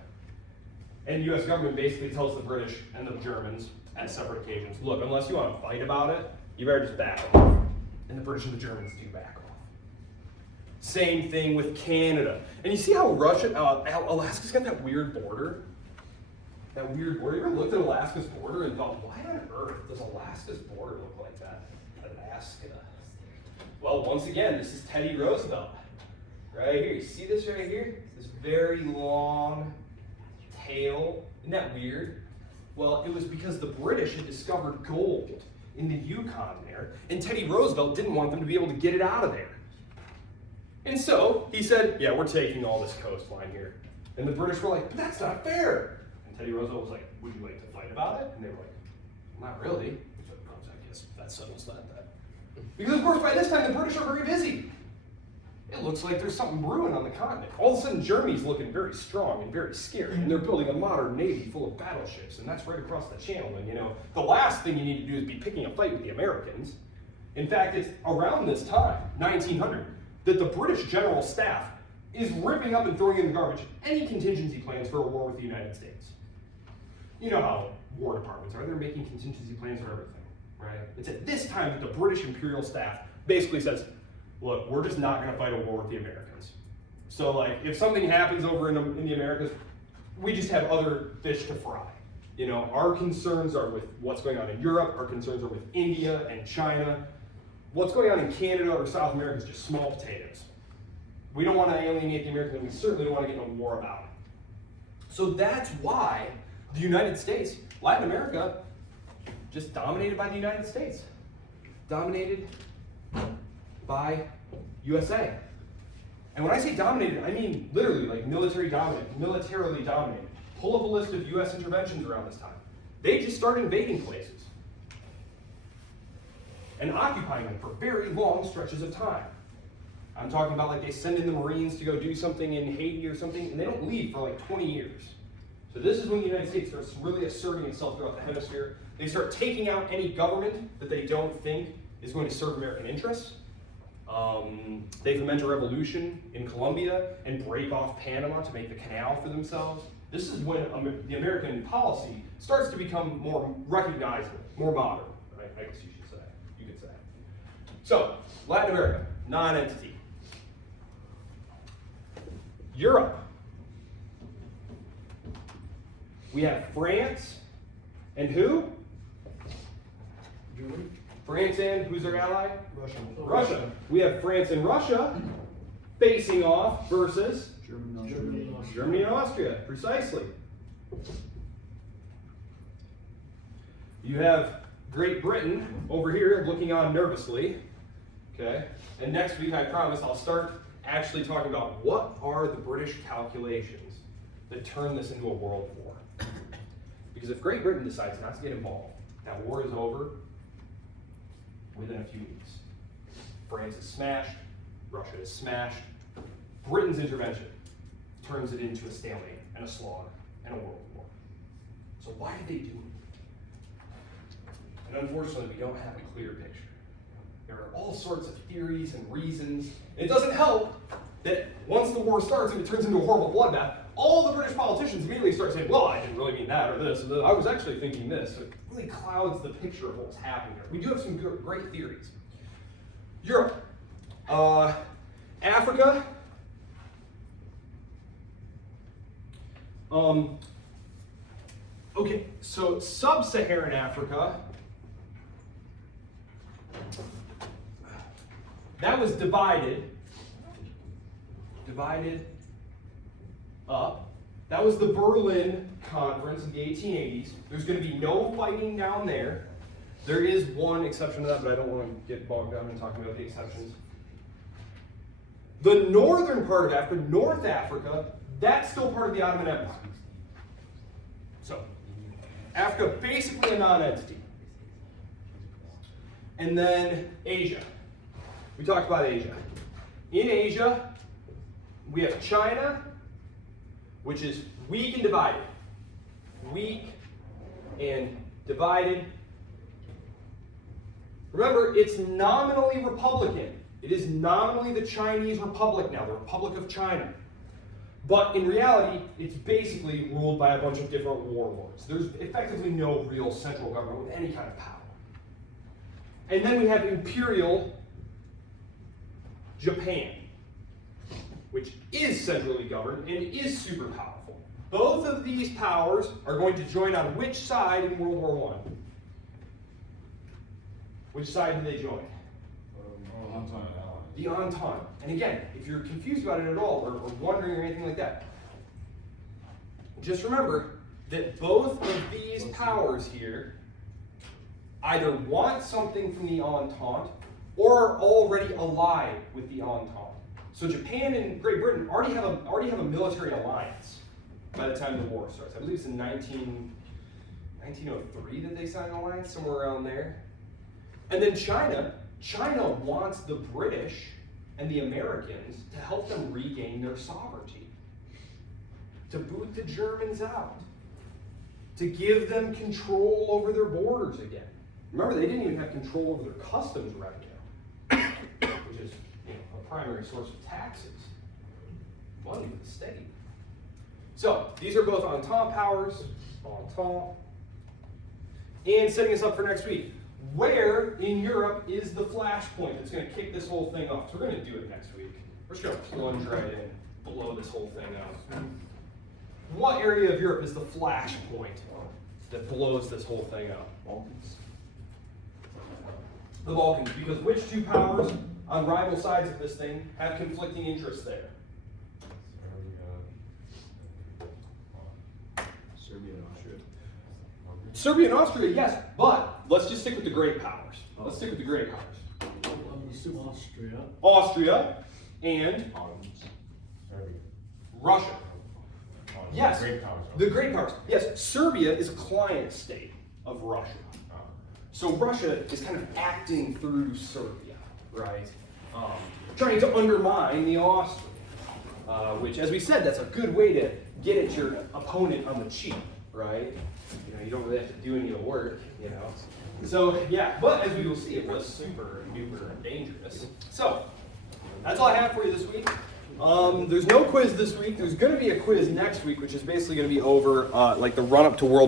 And the US government basically tells the British and the Germans at separate occasions, look, unless you want to fight about it, you better just back off. And the British and the Germans do back off. Same thing with Canada. And you see how Alaska's got that weird border? That weird border. You ever looked at Alaska's border and thought, why on earth does Alaska's border look like that? Alaska. Well, once again, this is Teddy Roosevelt. Right here. You see this right here? This very long tail. Isn't that weird? Well, it was because the British had discovered gold in the Yukon there, and Teddy Roosevelt didn't want them to be able to get it out of there. And so he said, yeah, we're taking all this coastline here. And the British were like, but that's not fair. And Teddy Roosevelt was like, would you like to fight about it? And they were like, not really. So I guess that settles that. Because of course by this time the British are very busy. It looks like there's something brewing on the continent. All of a sudden Germany's looking very strong and very scary, and they're building a modern navy full of battleships, and that's right across the channel. And the last thing you need to do is be picking a fight with the Americans. In fact, it's around this time, 1900, that the British General Staff is ripping up and throwing in the garbage any contingency plans for a war with the United States. You know how war departments are. They're making contingency plans for everything, right? It's at this time that the British Imperial Staff basically says, look, we're just not going to fight a war with the Americans. So, like, if something happens over in the Americas, we just have other fish to fry. Our concerns are with what's going on in Europe. Our concerns are with India and China. What's going on in Canada or South America is just small potatoes. We don't want to alienate the Americans, and we certainly don't want to get in a war about it. So that's why the United States, Latin America, just dominated by the United States. Dominated by USA. And when I say dominated, I mean literally like militarily dominated. Pull up a list of US interventions around this time. They just started invading places and occupying them for very long stretches of time. I'm talking about like they send in the Marines to go do something in Haiti or something, and they don't leave for like 20 years. So this is when the United States starts really asserting itself throughout the hemisphere. They start taking out any government that they don't think is going to serve American interests. They foment a revolution in Colombia and break off Panama to make the canal for themselves. This is when the American policy starts to become more recognizable, more modern. I guess you could say. So, Latin America, non-entity. Europe. We have France and who? Germany. France and who's their ally? Russia. Russia. We have France and Russia facing off versus Germany and Austria, precisely. You have Great Britain over here looking on nervously. Okay? And next week, I promise, I'll start actually talking about what are the British calculations that turn this into a world war. Because if Great Britain decides not to get involved, that war is over within a few weeks. France is smashed, Russia is smashed. Britain's intervention turns it into a stalemate and a slaughter and a world war. So why did they do it? And unfortunately, we don't have a clear picture. There are all sorts of theories and reasons. And it doesn't help that once the war starts and it turns into a horrible bloodbath, all the British politicians immediately start saying, well, I didn't really mean that or this. I was actually thinking this. So it really clouds the picture of what was happening there. We do have some great theories. Europe. Africa. Okay, so sub-Saharan Africa, that was divided up. That was the Berlin Conference in the 1880s. There's going to be no fighting down there. There is one exception to that, but I don't want to get bogged down in talking about the exceptions. The northern part of Africa, North Africa, that's still part of the Ottoman Empire. So, Africa, basically a non-entity. And then Asia. we talked about Asia. In Asia, we have China, which is weak and divided. Weak and divided. Remember, it's nominally Republican. It is nominally the Chinese Republic now, the Republic of China. But in reality, it's basically ruled by a bunch of different warlords. There's effectively no real central government with any kind of power. And then we have Imperial Japan, which is centrally governed and is super powerful. Both of these powers are going to join on which side in World War I? Which side do they join? The Entente. And again, if you're confused about it at all, or wondering or anything like that, just remember that both of these powers here either want something from the Entente or are already allied with the Entente. So Japan and Great Britain already have a military alliance by the time the war starts. I believe it's in 1903 that they signed an alliance, somewhere around there. And then China wants the British and the Americans to help them regain their sovereignty, to boot the Germans out, to give them control over their borders again. Remember, they didn't even have control over their customs revenue, which is a primary source of taxes, money to the state. So these are both Entente powers, Entente, and setting us up for next week. Where in Europe is the flashpoint that's going to kick this whole thing off? So we're going to do it next week. We're just going to plunge right in, blow this whole thing up. What area of Europe is the flashpoint that blows this whole thing up? Balkans. The Balkans, because which two powers on rival sides of this thing have conflicting interests there? Serbia and Austria. Serbia and Austria, yes, but let's just stick with the great powers. Let's stick with the great powers. Austria. Austria and Russia. Yes, the great powers. Yes, Serbia is a client state of Russia. So Russia is kind of acting through Serbia, right? Trying to undermine the Austrians, which, as we said, that's a good way to get at your opponent on the cheap, right? You don't really have to do any of the work, So, yeah, but as we will see, it was super duper dangerous. So, that's all I have for you this week. There's no quiz this week. There's going to be a quiz next week, which is basically going to be over like the run-up to World War